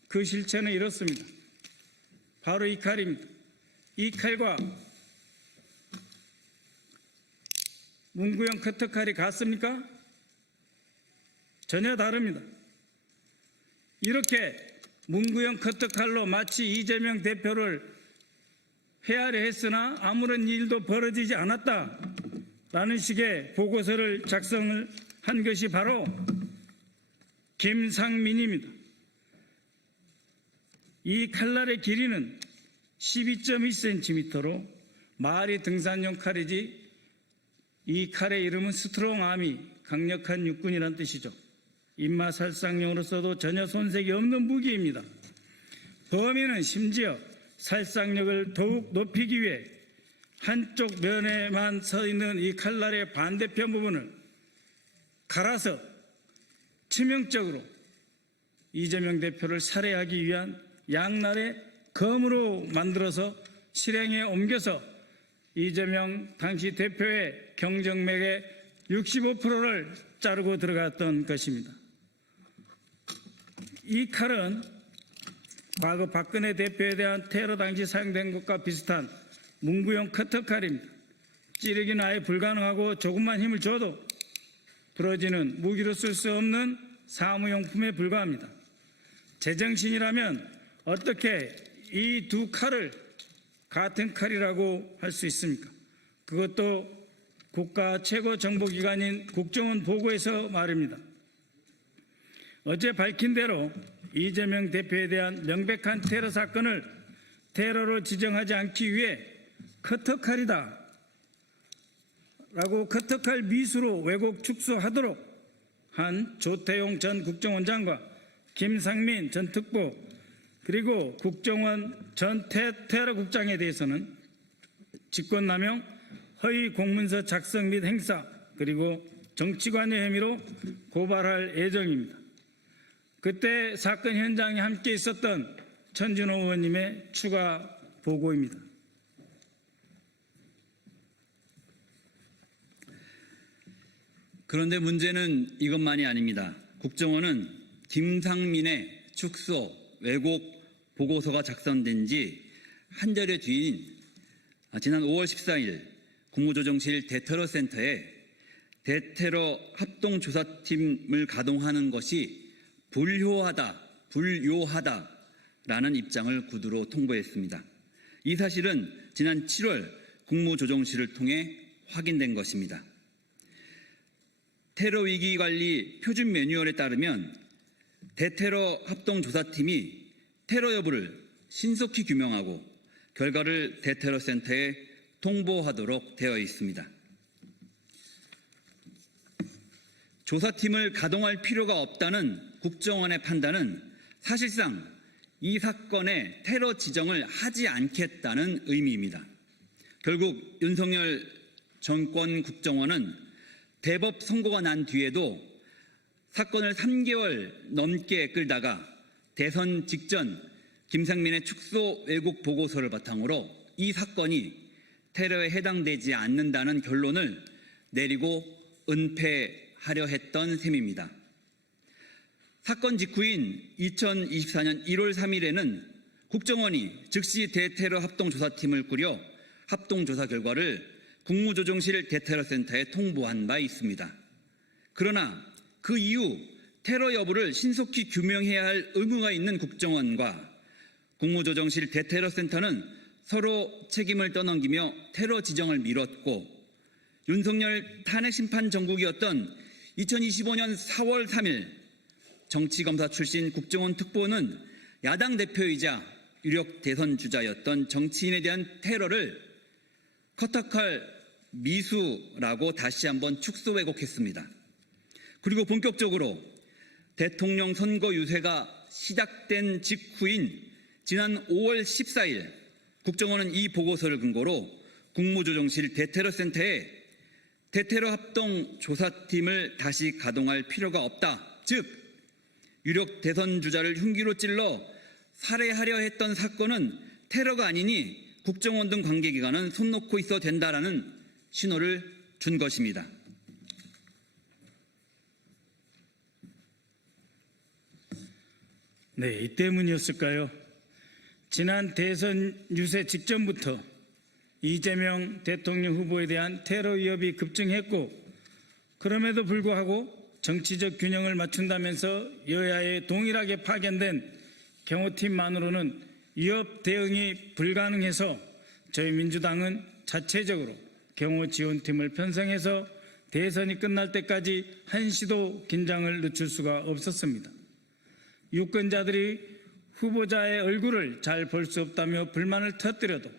그 실체는 이렇습니다. 바로 이 칼입니다. 이 칼과 문구형 커터칼이 같습니까? 전혀 다릅니다. 이렇게 문구형 커터칼로 마치 이재명 대표를 헤아려 했으나 아무런 일도 벌어지지 않았다라는 식의 보고서를 작성을 한 것이 바로 김상민입니다. 이 칼날의 길이는 12.1cm로 말이 등산용 칼이지 이 칼의 이름은 스트롱아미, 강력한 육군이란 뜻이죠. 입마 살상용으로서도 전혀 손색이 없는 무기입니다. 범인은 심지어 살상력을 더욱 높이기 위해 한쪽 면에만 서 있는 이 칼날의 반대편 부분을 갈아서 치명적으로 이재명 대표를 살해하기 위한 양날의 검으로 만들어서 실행에 옮겨서 이재명 당시 대표의 경정맥의 65%를 자르고 들어갔던 것입니다. 이 칼은 과거 박근혜 대표에 대한 테러 당시 사용된 것과 비슷한 문구용 커터칼입니다. 찌르기는 아예 불가능하고 조금만 힘을 줘도 부러지는 무기로 쓸 수 없는 사무용품에 불과합니다. 제정신이라면 어떻게 이 두 칼을 같은 칼이라고 할 수 있습니까? 그것도 국가 최고 정보기관인 국정원 보고에서 말입니다. 어제 밝힌 대로 이재명 대표에 대한 명백한 테러 사건을 테러로 지정하지 않기 위해 커터칼이다 라고 커터칼 미수로 왜곡 축소하도록 한 조태용 전 국정원장과 김상민 전 특보 그리고 국정원 전 테러국장에 대해서는 직권남용, 허위 공문서 작성 및 행사 그리고 정치관여 혐의로 고발할 예정입니다. 그때 사건 현장에 함께 있었던 천준호 의원님의 추가 보고입니다. 그런데 문제는 이것만이 아닙니다. 국정원은 김상민의 축소, 왜곡 보고서가 작성된 지 한 달여 뒤인 지난 5월 14일 국무조정실 대테러센터에 대테러 합동조사팀을 가동하는 것이 불효하다라는 입장을 구두로 통보했습니다. 이 사실은 지난 7월 국무조정실을 통해 확인된 것입니다. 테러위기관리 표준 매뉴얼에 따르면 대테러 합동조사팀이 테러 여부를 신속히 규명하고 결과를 대테러센터에 통보하도록 되어 있습니다. 조사팀을 가동할 필요가 없다는 국정원의 판단은 사실상 이 사건의 테러 지정을 하지 않겠다는 의미입니다. 결국 윤석열 정권 국정원은 대법 선고가 난 뒤에도 사건을 3개월 넘게 끌다가 대선 직전 김상민의 축소 왜곡 보고서를 바탕으로 이 사건이 테러에 해당되지 않는다는 결론을 내리고 은폐하려 했던 셈입니다. 사건 직후인 2024년 1월 3일에는 국정원이 즉시 대테러 합동조사팀을 꾸려 합동조사 결과를 국무조정실 대테러센터에 통보한 바 있습니다. 그러나 그 이후 테러 여부를 신속히 규명해야 할 의무가 있는 국정원과 국무조정실 대테러센터는 서로 책임을 떠넘기며 테러 지정을 미뤘고 윤석열 탄핵심판 정국이었던 2025년 4월 3일 정치검사 출신 국정원 특보는 야당 대표이자 유력 대선 주자였던 정치인에 대한 테러를 커터칼 미수라고 다시 한번 축소 왜곡했습니다. 그리고 본격적으로 대통령 선거 유세가 시작된 직후인 지난 5월 14일 국정원은 이 보고서를 근거로 국무조정실 대테러센터에 대테러 합동 조사팀을 다시 가동할 필요가 없다. 즉 유력 대선 주자를 흉기로 찔러 살해하려 했던 사건은 테러가 아니니 국정원 등 관계기관은 손 놓고 있어도 된다라는 신호를 준 것입니다. 네, 이 때문이었을까요? 지난 대선 유세 직전부터 이재명 대통령 후보에 대한 테러 위협이 급증했고 그럼에도 불구하고 정치적 균형을 맞춘다면서 여야에 동일하게 파견된 경호팀만으로는 위협 대응이 불가능해서 저희 민주당은 자체적으로 경호 지원팀을 편성해서 대선이 끝날 때까지 한시도 긴장을 늦출 수가 없었습니다. 유권자들이 후보자의 얼굴을 잘 볼 수 없다며 불만을 터뜨려도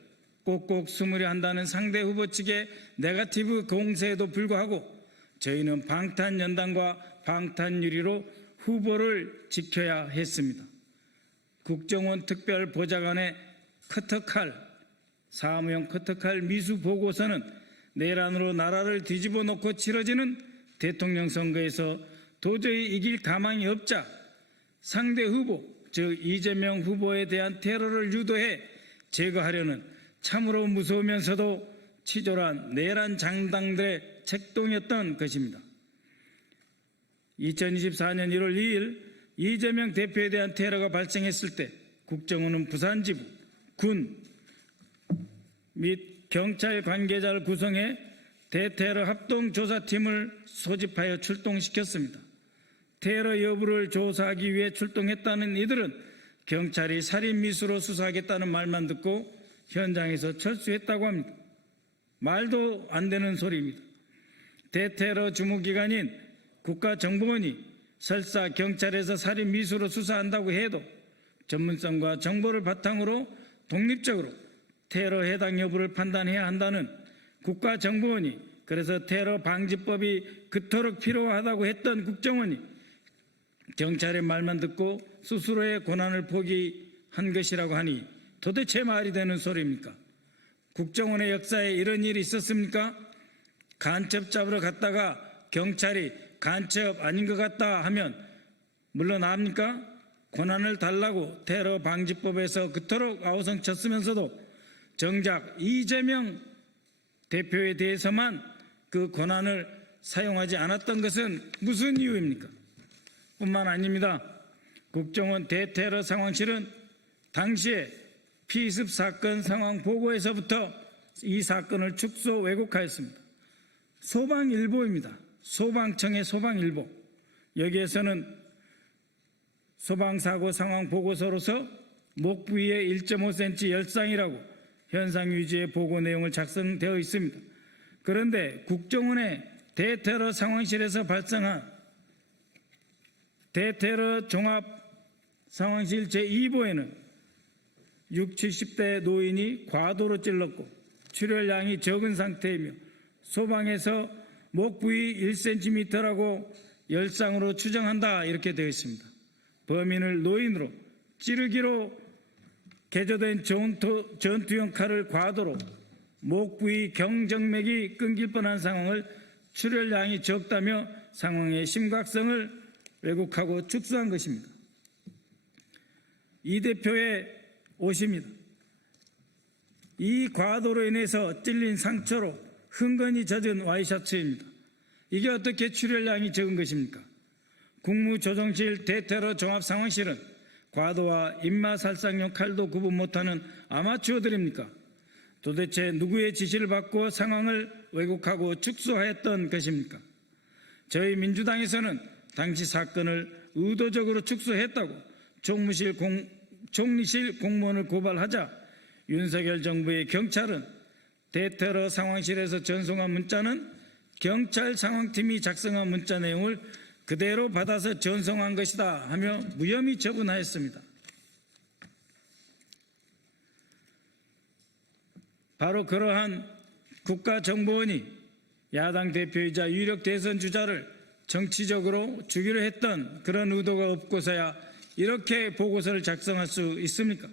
꼭꼭 숨으려 한다는 상대 후보 측의 네거티브 공세에도 불구하고 저희는 방탄연단과 방탄유리로 후보를 지켜야 했습니다. 국정원 특별보좌관의 커터칼, 사무용 커터칼 미수 보고서는 내일 안으로 나라를 뒤집어 놓고 치러지는 대통령 선거에서 도저히 이길 가망이 없자 상대 후보, 즉 이재명 후보에 대한 테러를 유도해 제거하려는 참으로 무서우면서도 치졸한 내란 장당들의 책동이었던 것입니다. 2024년 1월 2일 이재명 대표에 대한 테러가 발생했을 때 국정원은 부산지부, 군 및 경찰 관계자를 구성해 대테러 합동조사팀을 소집하여 출동시켰습니다. 테러 여부를 조사하기 위해 출동했다는 이들은 경찰이 살인미수로 수사하겠다는 말만 듣고 현장에서 철수했다고 합니다. 말도 안 되는 소리입니다. 대테러 주무기관인 국가정보원이 설사 경찰에서 살인미수로 수사한다고 해도 전문성과 정보를 바탕으로 독립적으로 테러 해당 여부를 판단해야 한다는 국가정보원이, 그래서 테러 방지법이 그토록 필요하다고 했던 국정원이 경찰의 말만 듣고 스스로의 권한을 포기한 것이라고 하니 도대체 말이 되는 소리입니까? 국정원의 역사에 이런 일이 있었습니까? 간첩 잡으러 갔다가 경찰이 간첩 아닌 것 같다 하면 물러납니까? 권한을 달라고 테러 방지법에서 그토록 아우성 쳤으면서도 정작 이재명 대표에 대해서만 그 권한을 사용하지 않았던 것은 무슨 이유입니까? 뿐만 아닙니다. 국정원 대테러 상황실은 당시에 피습 사건 상황 보고에서부터 이 사건을 축소 왜곡하였습니다. 소방일보입니다. 소방청의 소방일보. 여기에서는 소방사고 상황 보고서로서 목 부위에 1.5cm 열상이라고 현상 유지의 보고 내용을 작성되어 있습니다. 그런데 국정원의 대테러 상황실에서 발생한 대테러 종합 상황실 제2보에는 60, 70대 노인이 과도로 찔렀고 출혈량이 적은 상태이며 소방에서 목 부위 1cm라고 열상으로 추정한다, 이렇게 되어 있습니다. 범인을 노인으로 찌르기로 개조된 전투용 칼을 과도로 목 부위 경정맥이 끊길 뻔한 상황을 출혈량이 적다며 상황의 심각성을 왜곡하고 축소한 것입니다. 이 대표의 옷입니다. 이 과도로 인해서 찔린 상처로 흥건히 젖은 와이셔츠입니다. 이게 어떻게 출혈량이 적은 것입니까? 국무조정실 대테러 종합상황실은 과도와 입마살상용 칼도 구분 못하는 아마추어들입니까? 도대체 누구의 지시를 받고 상황을 왜곡하고 축소하였던 것입니까? 저희 민주당에서는 당시 사건을 의도적으로 축소했다고 총리실 공무원을 고발하자 윤석열 정부의 경찰은 대테러 상황실에서 전송한 문자는 경찰 상황팀이 작성한 문자 내용을 그대로 받아서 전송한 것이다 하며 무혐의 처분하였습니다. 바로 그러한 국가정보원이 야당 대표이자 유력 대선 주자를 정치적으로 죽이려 했던 그런 의도가 없고서야 이렇게 보고서를 작성할 수 있습니까?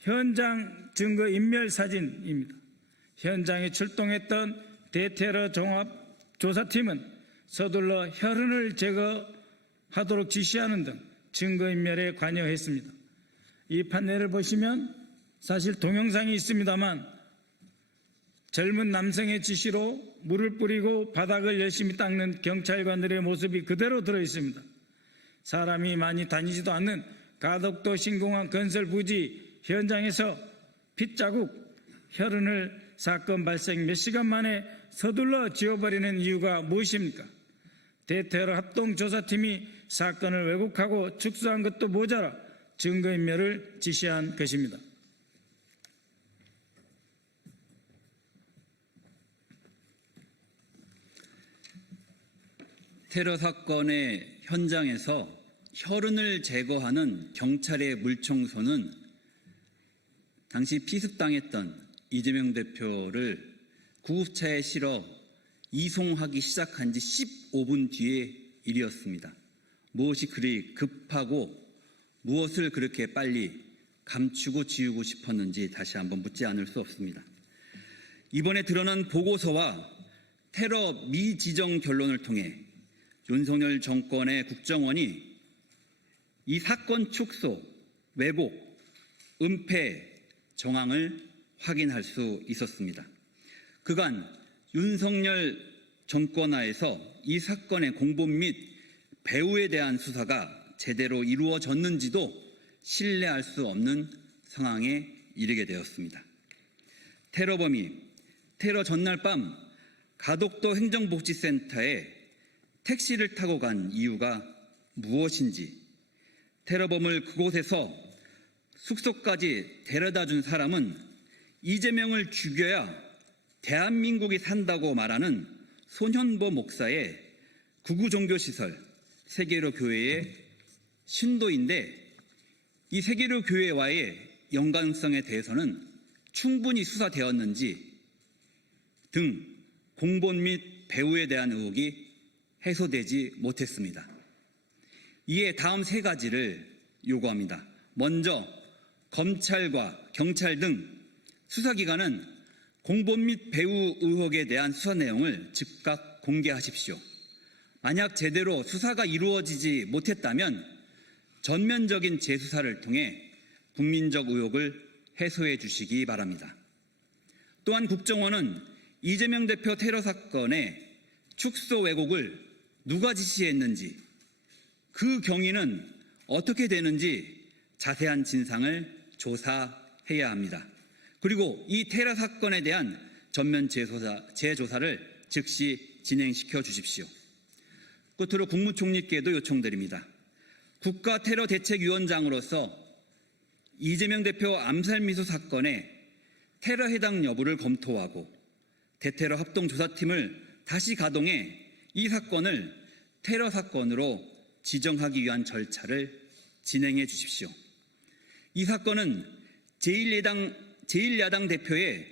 현장 증거 인멸 사진입니다. 현장에 출동했던 대테러 종합조사팀은 서둘러 혈흔을 제거하도록 지시하는 등 증거인멸에 관여했습니다. 이 판례를 보시면 사실 동영상이 있습니다만 젊은 남성의 지시로 물을 뿌리고 바닥을 열심히 닦는 경찰관들의 모습이 그대로 들어있습니다. 사람이 많이 다니지도 않는 가덕도 신공항 건설 부지 현장에서 핏자국, 혈흔을 사건 발생 몇 시간 만에 서둘러 지워버리는 이유가 무엇입니까? 대테러 합동조사팀이 사건을 왜곡하고 축소한 것도 모자라 증거인멸을 지시한 것입니다. 테러 사건의 현장에서 혈흔을 제거하는 경찰의 물청소는 당시 피습당했던 이재명 대표를 구급차에 실어 이송하기 시작한 지 15분 뒤의 일이었습니다. 무엇이 그리 급하고 무엇을 그렇게 빨리 감추고 지우고 싶었는지 다시 한번 묻지 않을 수 없습니다. 이번에 드러난 보고서와 테러 미지정 결론을 통해 윤석열 정권의 국정원이 이 사건 축소, 왜곡, 은폐 정황을 확인할 수 있었습니다. 그간 윤석열 정권 하에서 이 사건의 공범 및 배후에 대한 수사가 제대로 이루어졌는지도 신뢰할 수 없는 상황에 이르게 되었습니다. 테러범이 테러 전날 밤 가덕도 행정복지센터에 택시를 타고 간 이유가 무엇인지, 테러범을 그곳에서 숙소까지 데려다 준 사람은 이재명을 죽여야 대한민국이 산다고 말하는 손현보 목사의 구구종교시설 세계로 교회의 신도인데, 이 세계로 교회와의 연관성에 대해서는 충분히 수사되었는지 등 공본 및 배후에 대한 의혹이 해소되지 못했습니다. 이에 다음 세 가지를 요구합니다. 먼저 검찰과 경찰 등 수사기관은 공본 및 배후 의혹에 대한 수사 내용을 즉각 공개하십시오. 만약 제대로 수사가 이루어지지 못했다면 전면적인 재수사를 통해 국민적 의혹을 해소해 주시기 바랍니다. 또한 국정원은 이재명 대표 테러 사건의 축소 왜곡을 누가 지시했는지, 그 경위는 어떻게 되는지 자세한 진상을 조사해야 합니다. 그리고 이 테러 사건에 대한 전면 재조사를 즉시 진행시켜 주십시오. 끝으로 국무총리께도 요청드립니다. 국가테러대책위원장으로서 이재명 대표 암살미수 사건의 테러 해당 여부를 검토하고 대테러 합동조사팀을 다시 가동해 이 사건을 테러 사건으로 지정하기 위한 절차를 진행해 주십시오. 이 사건은 제1야당 대표의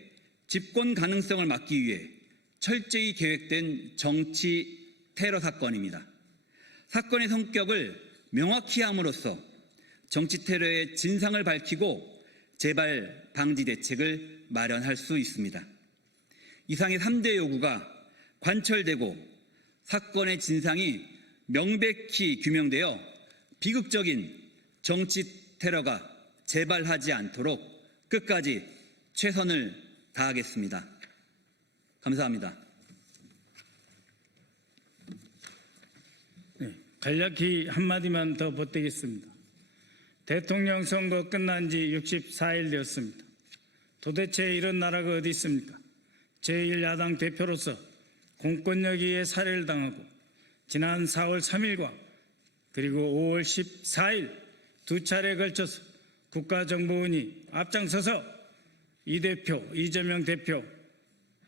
집권 가능성을 막기 위해 철저히 계획된 정치 테러 사건입니다. 사건의 성격을 명확히 함으로써 정치 테러의 진상을 밝히고 재발 방지 대책을 마련할 수 있습니다. 이상의 3대 요구가 관철되고 사건의 진상이 명백히 규명되어 비극적인 정치 테러가 재발하지 않도록 끝까지 최선을 다하겠습니다. 감사합니다. 간략히 한마디만 더 보태겠습니다. 대통령 선거 끝난 지 64일 되었습니다. 도대체 이런 나라가 어디 있습니까? 제1야당 대표로서 공권력에 의해 살해를 당하고 지난 4월 3일과 그리고 5월 14일 두 차례에 걸쳐서 국가정보원이 앞장서서 이 대표, 이재명 대표,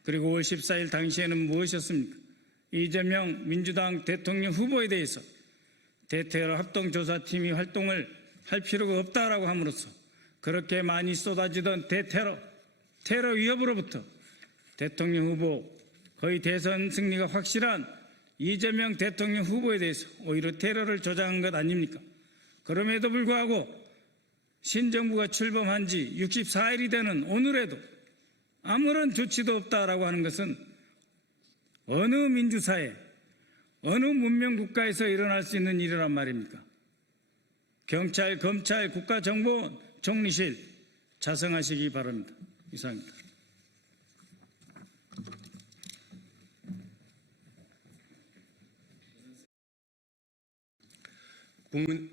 그리고 5월 14일 당시에는 무엇이었습니까? 이재명 민주당 대통령 후보에 대해서 대테러 합동조사팀이 활동을 할 필요가 없다라고 함으로써 그렇게 많이 쏟아지던 테러 위협으로부터 대통령 후보, 거의 대선 승리가 확실한 이재명 대통령 후보에 대해서 오히려 테러를 조장한 것 아닙니까? 그럼에도 불구하고 신정부가 출범한 지 64일이 되는 오늘에도 아무런 조치도 없다라고 하는 것은 어느 민주사회, 어느 문명국가에서 일어날 수 있는 일이란 말입니까? 경찰, 검찰, 국가정보원, 총리실 자성하시기 바랍니다. 이상입니다.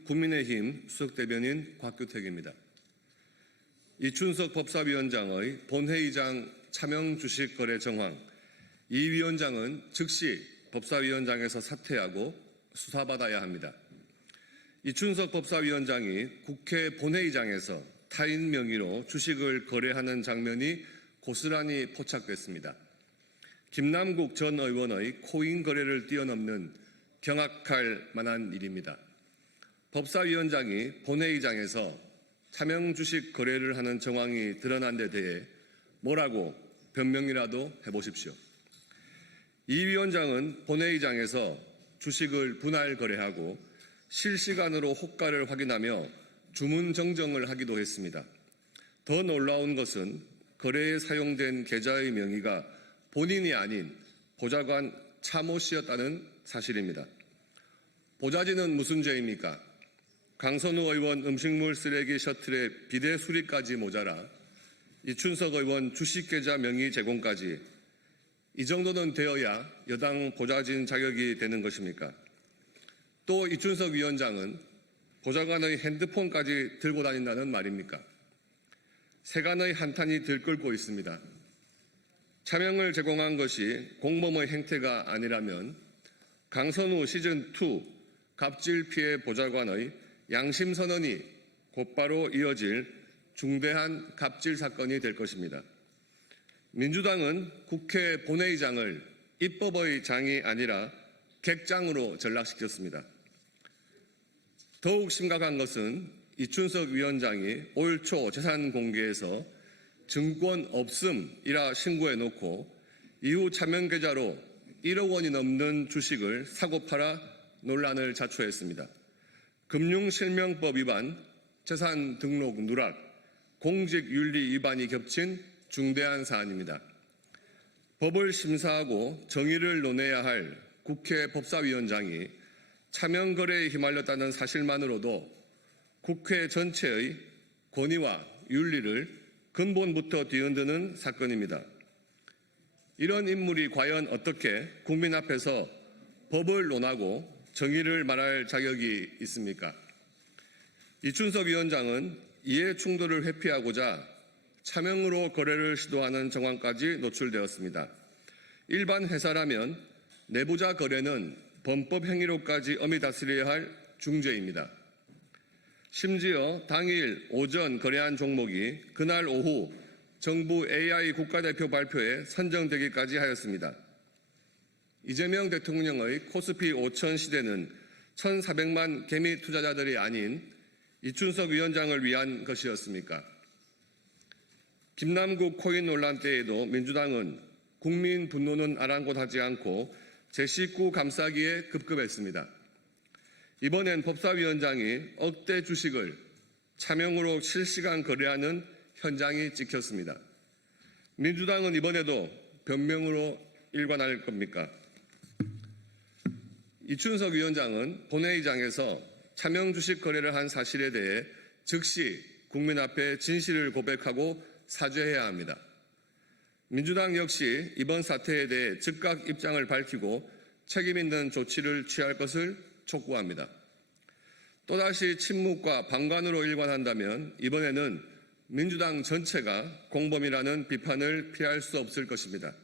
국민의힘 수석대변인 곽규택입니다. 이춘석 법사위원장의 본회의장 차명 주식 거래 정황, 이 위원장은 즉시 법사위원장에서 사퇴하고 수사받아야 합니다. 이춘석 법사위원장이 국회 본회의장에서 타인 명의로 주식을 거래하는 장면이 고스란히 포착됐습니다. 김남국 전 의원의 코인 거래를 뛰어넘는 경악할 만한 일입니다. 법사위원장이 본회의장에서 차명 주식 거래를 하는 정황이 드러난 데 대해 뭐라고 변명이라도 해보십시오. 이 위원장은 본회의장에서 주식을 분할 거래하고 실시간으로 호가를 확인하며 주문 정정을 하기도 했습니다. 더 놀라운 것은 거래에 사용된 계좌의 명의가 본인이 아닌 보좌관 차모 씨였다는 사실입니다. 보좌진은 무슨 죄입니까? 강선우 의원 음식물 쓰레기 셔틀의 비대 수리까지 모자라 이춘석 의원 주식계좌 명의 제공까지 이 정도는 되어야 여당 보좌진 자격이 되는 것입니까? 또 이춘석 위원장은 보좌관의 핸드폰까지 들고 다닌다는 말입니까? 세간의 한탄이 들끓고 있습니다. 차명을 제공한 것이 공범의 행태가 아니라면 강선우 시즌2 갑질 피해 보좌관의 양심 선언이 곧바로 이어질 중대한 갑질 사건이 될 것입니다. 민주당은 국회 본회의장을 입법의 장이 아니라 객장으로 전락시켰습니다. 더욱 심각한 것은 이춘석 위원장이 올 초 재산 공개에서 증권 없음이라 신고해놓고 이후 차명 계좌로 1억 원이 넘는 주식을 사고 팔아 논란을 자초했습니다. 금융실명법 위반, 재산 등록 누락, 공직윤리 위반이 겹친 중대한 사안입니다. 법을 심사하고 정의를 논해야 할 국회 법사위원장이 차명 거래에 휘말렸다는 사실만으로도 국회 전체의 권위와 윤리를 근본부터 뒤흔드는 사건입니다. 이런 인물이 과연 어떻게 국민 앞에서 법을 논하고 정의를 말할 자격이 있습니까? 이춘석 위원장은 이해 충돌을 회피하고자 차명으로 거래를 시도하는 정황까지 노출되었습니다. 일반 회사라면 내부자 거래는 범법 행위로까지 엄히 다스려야 할 중죄입니다. 심지어 당일 오전 거래한 종목이 그날 오후 정부 AI 국가대표 발표에 선정되기까지 하였습니다. 이재명 대통령의 코스피 5천 시대는 1,400만 개미 투자자들이 아닌 이춘석 위원장을 위한 것이었습니까? 김남국 코인 논란 때에도 민주당은 국민 분노는 아랑곳하지 않고 제 식구 감싸기에 급급했습니다. 이번엔 법사위원장이 억대 주식을 차명으로 실시간 거래하는 현장이 찍혔습니다. 민주당은 이번에도 변명으로 일관할 겁니까? 이춘석 위원장은 본회의장에서 차명 주식 거래를 한 사실에 대해 즉시 국민 앞에 진실을 고백하고 사죄해야 합니다. 민주당 역시 이번 사태에 대해 즉각 입장을 밝히고 책임 있는 조치를 취할 것을 촉구합니다. 또다시 침묵과 방관으로 일관한다면 이번에는 민주당 전체가 공범이라는 비판을 피할 수 없을 것입니다.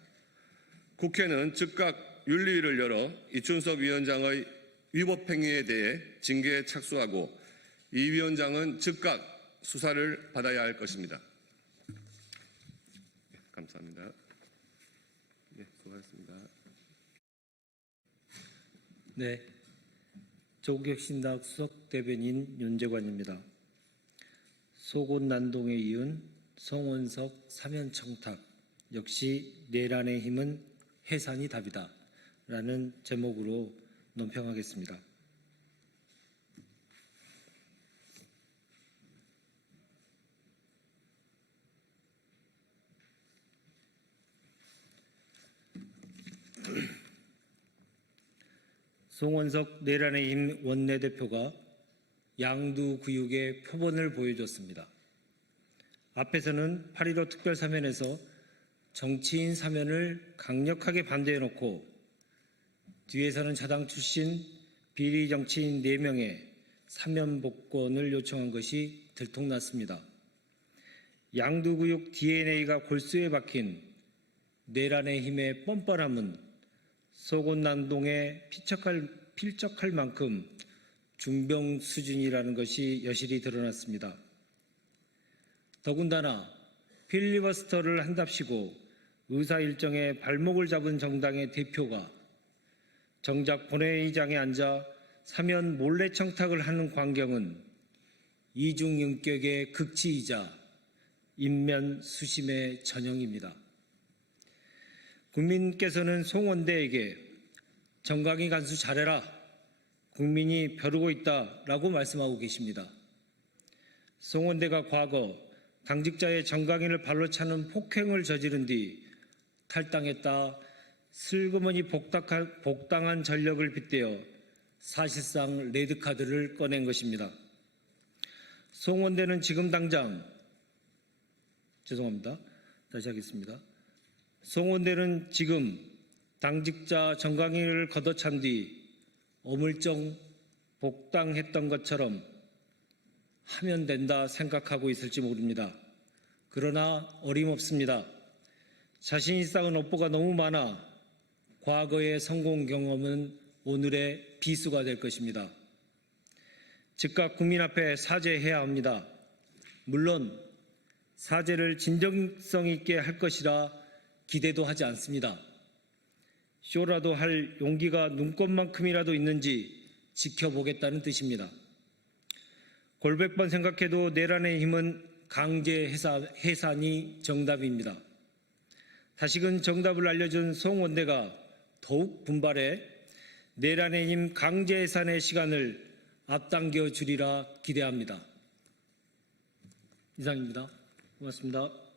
국회는 즉각 윤리위를 열어 이춘석 위원장의 위법 행위에 대해 징계에 착수하고 이 위원장은 즉각 수사를 받아야 할 것입니다. 감사합니다. 네, 수고하셨습니다. 네, 조국혁신당 수석 대변인 윤재관입니다. 속옷 난동에 이은 송원석 사면 청탁 역시 내란의 힘은 해산이 답이다 라는 제목으로 논평하겠습니다. 송원석 내란의 힘 원내대표가 양두구육의 표본을 보여줬습니다. 앞에서는 8.15 특별사면에서 정치인 사면을 강력하게 반대해놓고 뒤에서는 자당 출신 비리 정치인 4명의 사면 복권을 요청한 것이 들통났습니다. 양두구육 DNA가 골수에 박힌 내란의 힘의 뻔뻔함은 속옷난동에 필적할 만큼 중병 수준이라는 것이 여실히 드러났습니다. 더군다나 필리버스터를 한답시고 의사 일정에 발목을 잡은 정당의 대표가 정작 본회의장에 앉아 사면 몰래 청탁을 하는 광경은 이중인격의 극치이자 인면수심의 전형입니다. 국민께서는 송원대에게 정강이 간수 잘해라, 국민이 벼르고 있다라고 말씀하고 계십니다. 송원대가 과거 당직자의 정강이를 발로 차는 폭행을 저지른 뒤 탈당했다 슬그머니 복당한 전력을 빗대어 사실상 레드카드를 꺼낸 것입니다. 송원대는 지금 당장 다시 하겠습니다. 송원대는 지금 당직자 정강이를 걷어찬 뒤 어물쩡 복당했던 것처럼 하면 된다 생각하고 있을지 모릅니다. 그러나 어림없습니다. 자신이 쌓은 업보가 너무 많아 과거의 성공 경험은 오늘의 비수가 될 것입니다. 즉각 국민 앞에 사죄해야 합니다. 물론 사죄를 진정성 있게 할 것이라 기대도 하지 않습니다. 쇼라도 할 용기가 눈꼽만큼이라도 있는지 지켜보겠다는 뜻입니다. 골백번 생각해도 내란의 힘은 강제 해산이 정답입니다. 다시금 정답을 알려준 송원대가 더욱 분발해 내란의 힘 강제 해산의 시간을 앞당겨 주리라 기대합니다. 이상입니다. 고맙습니다.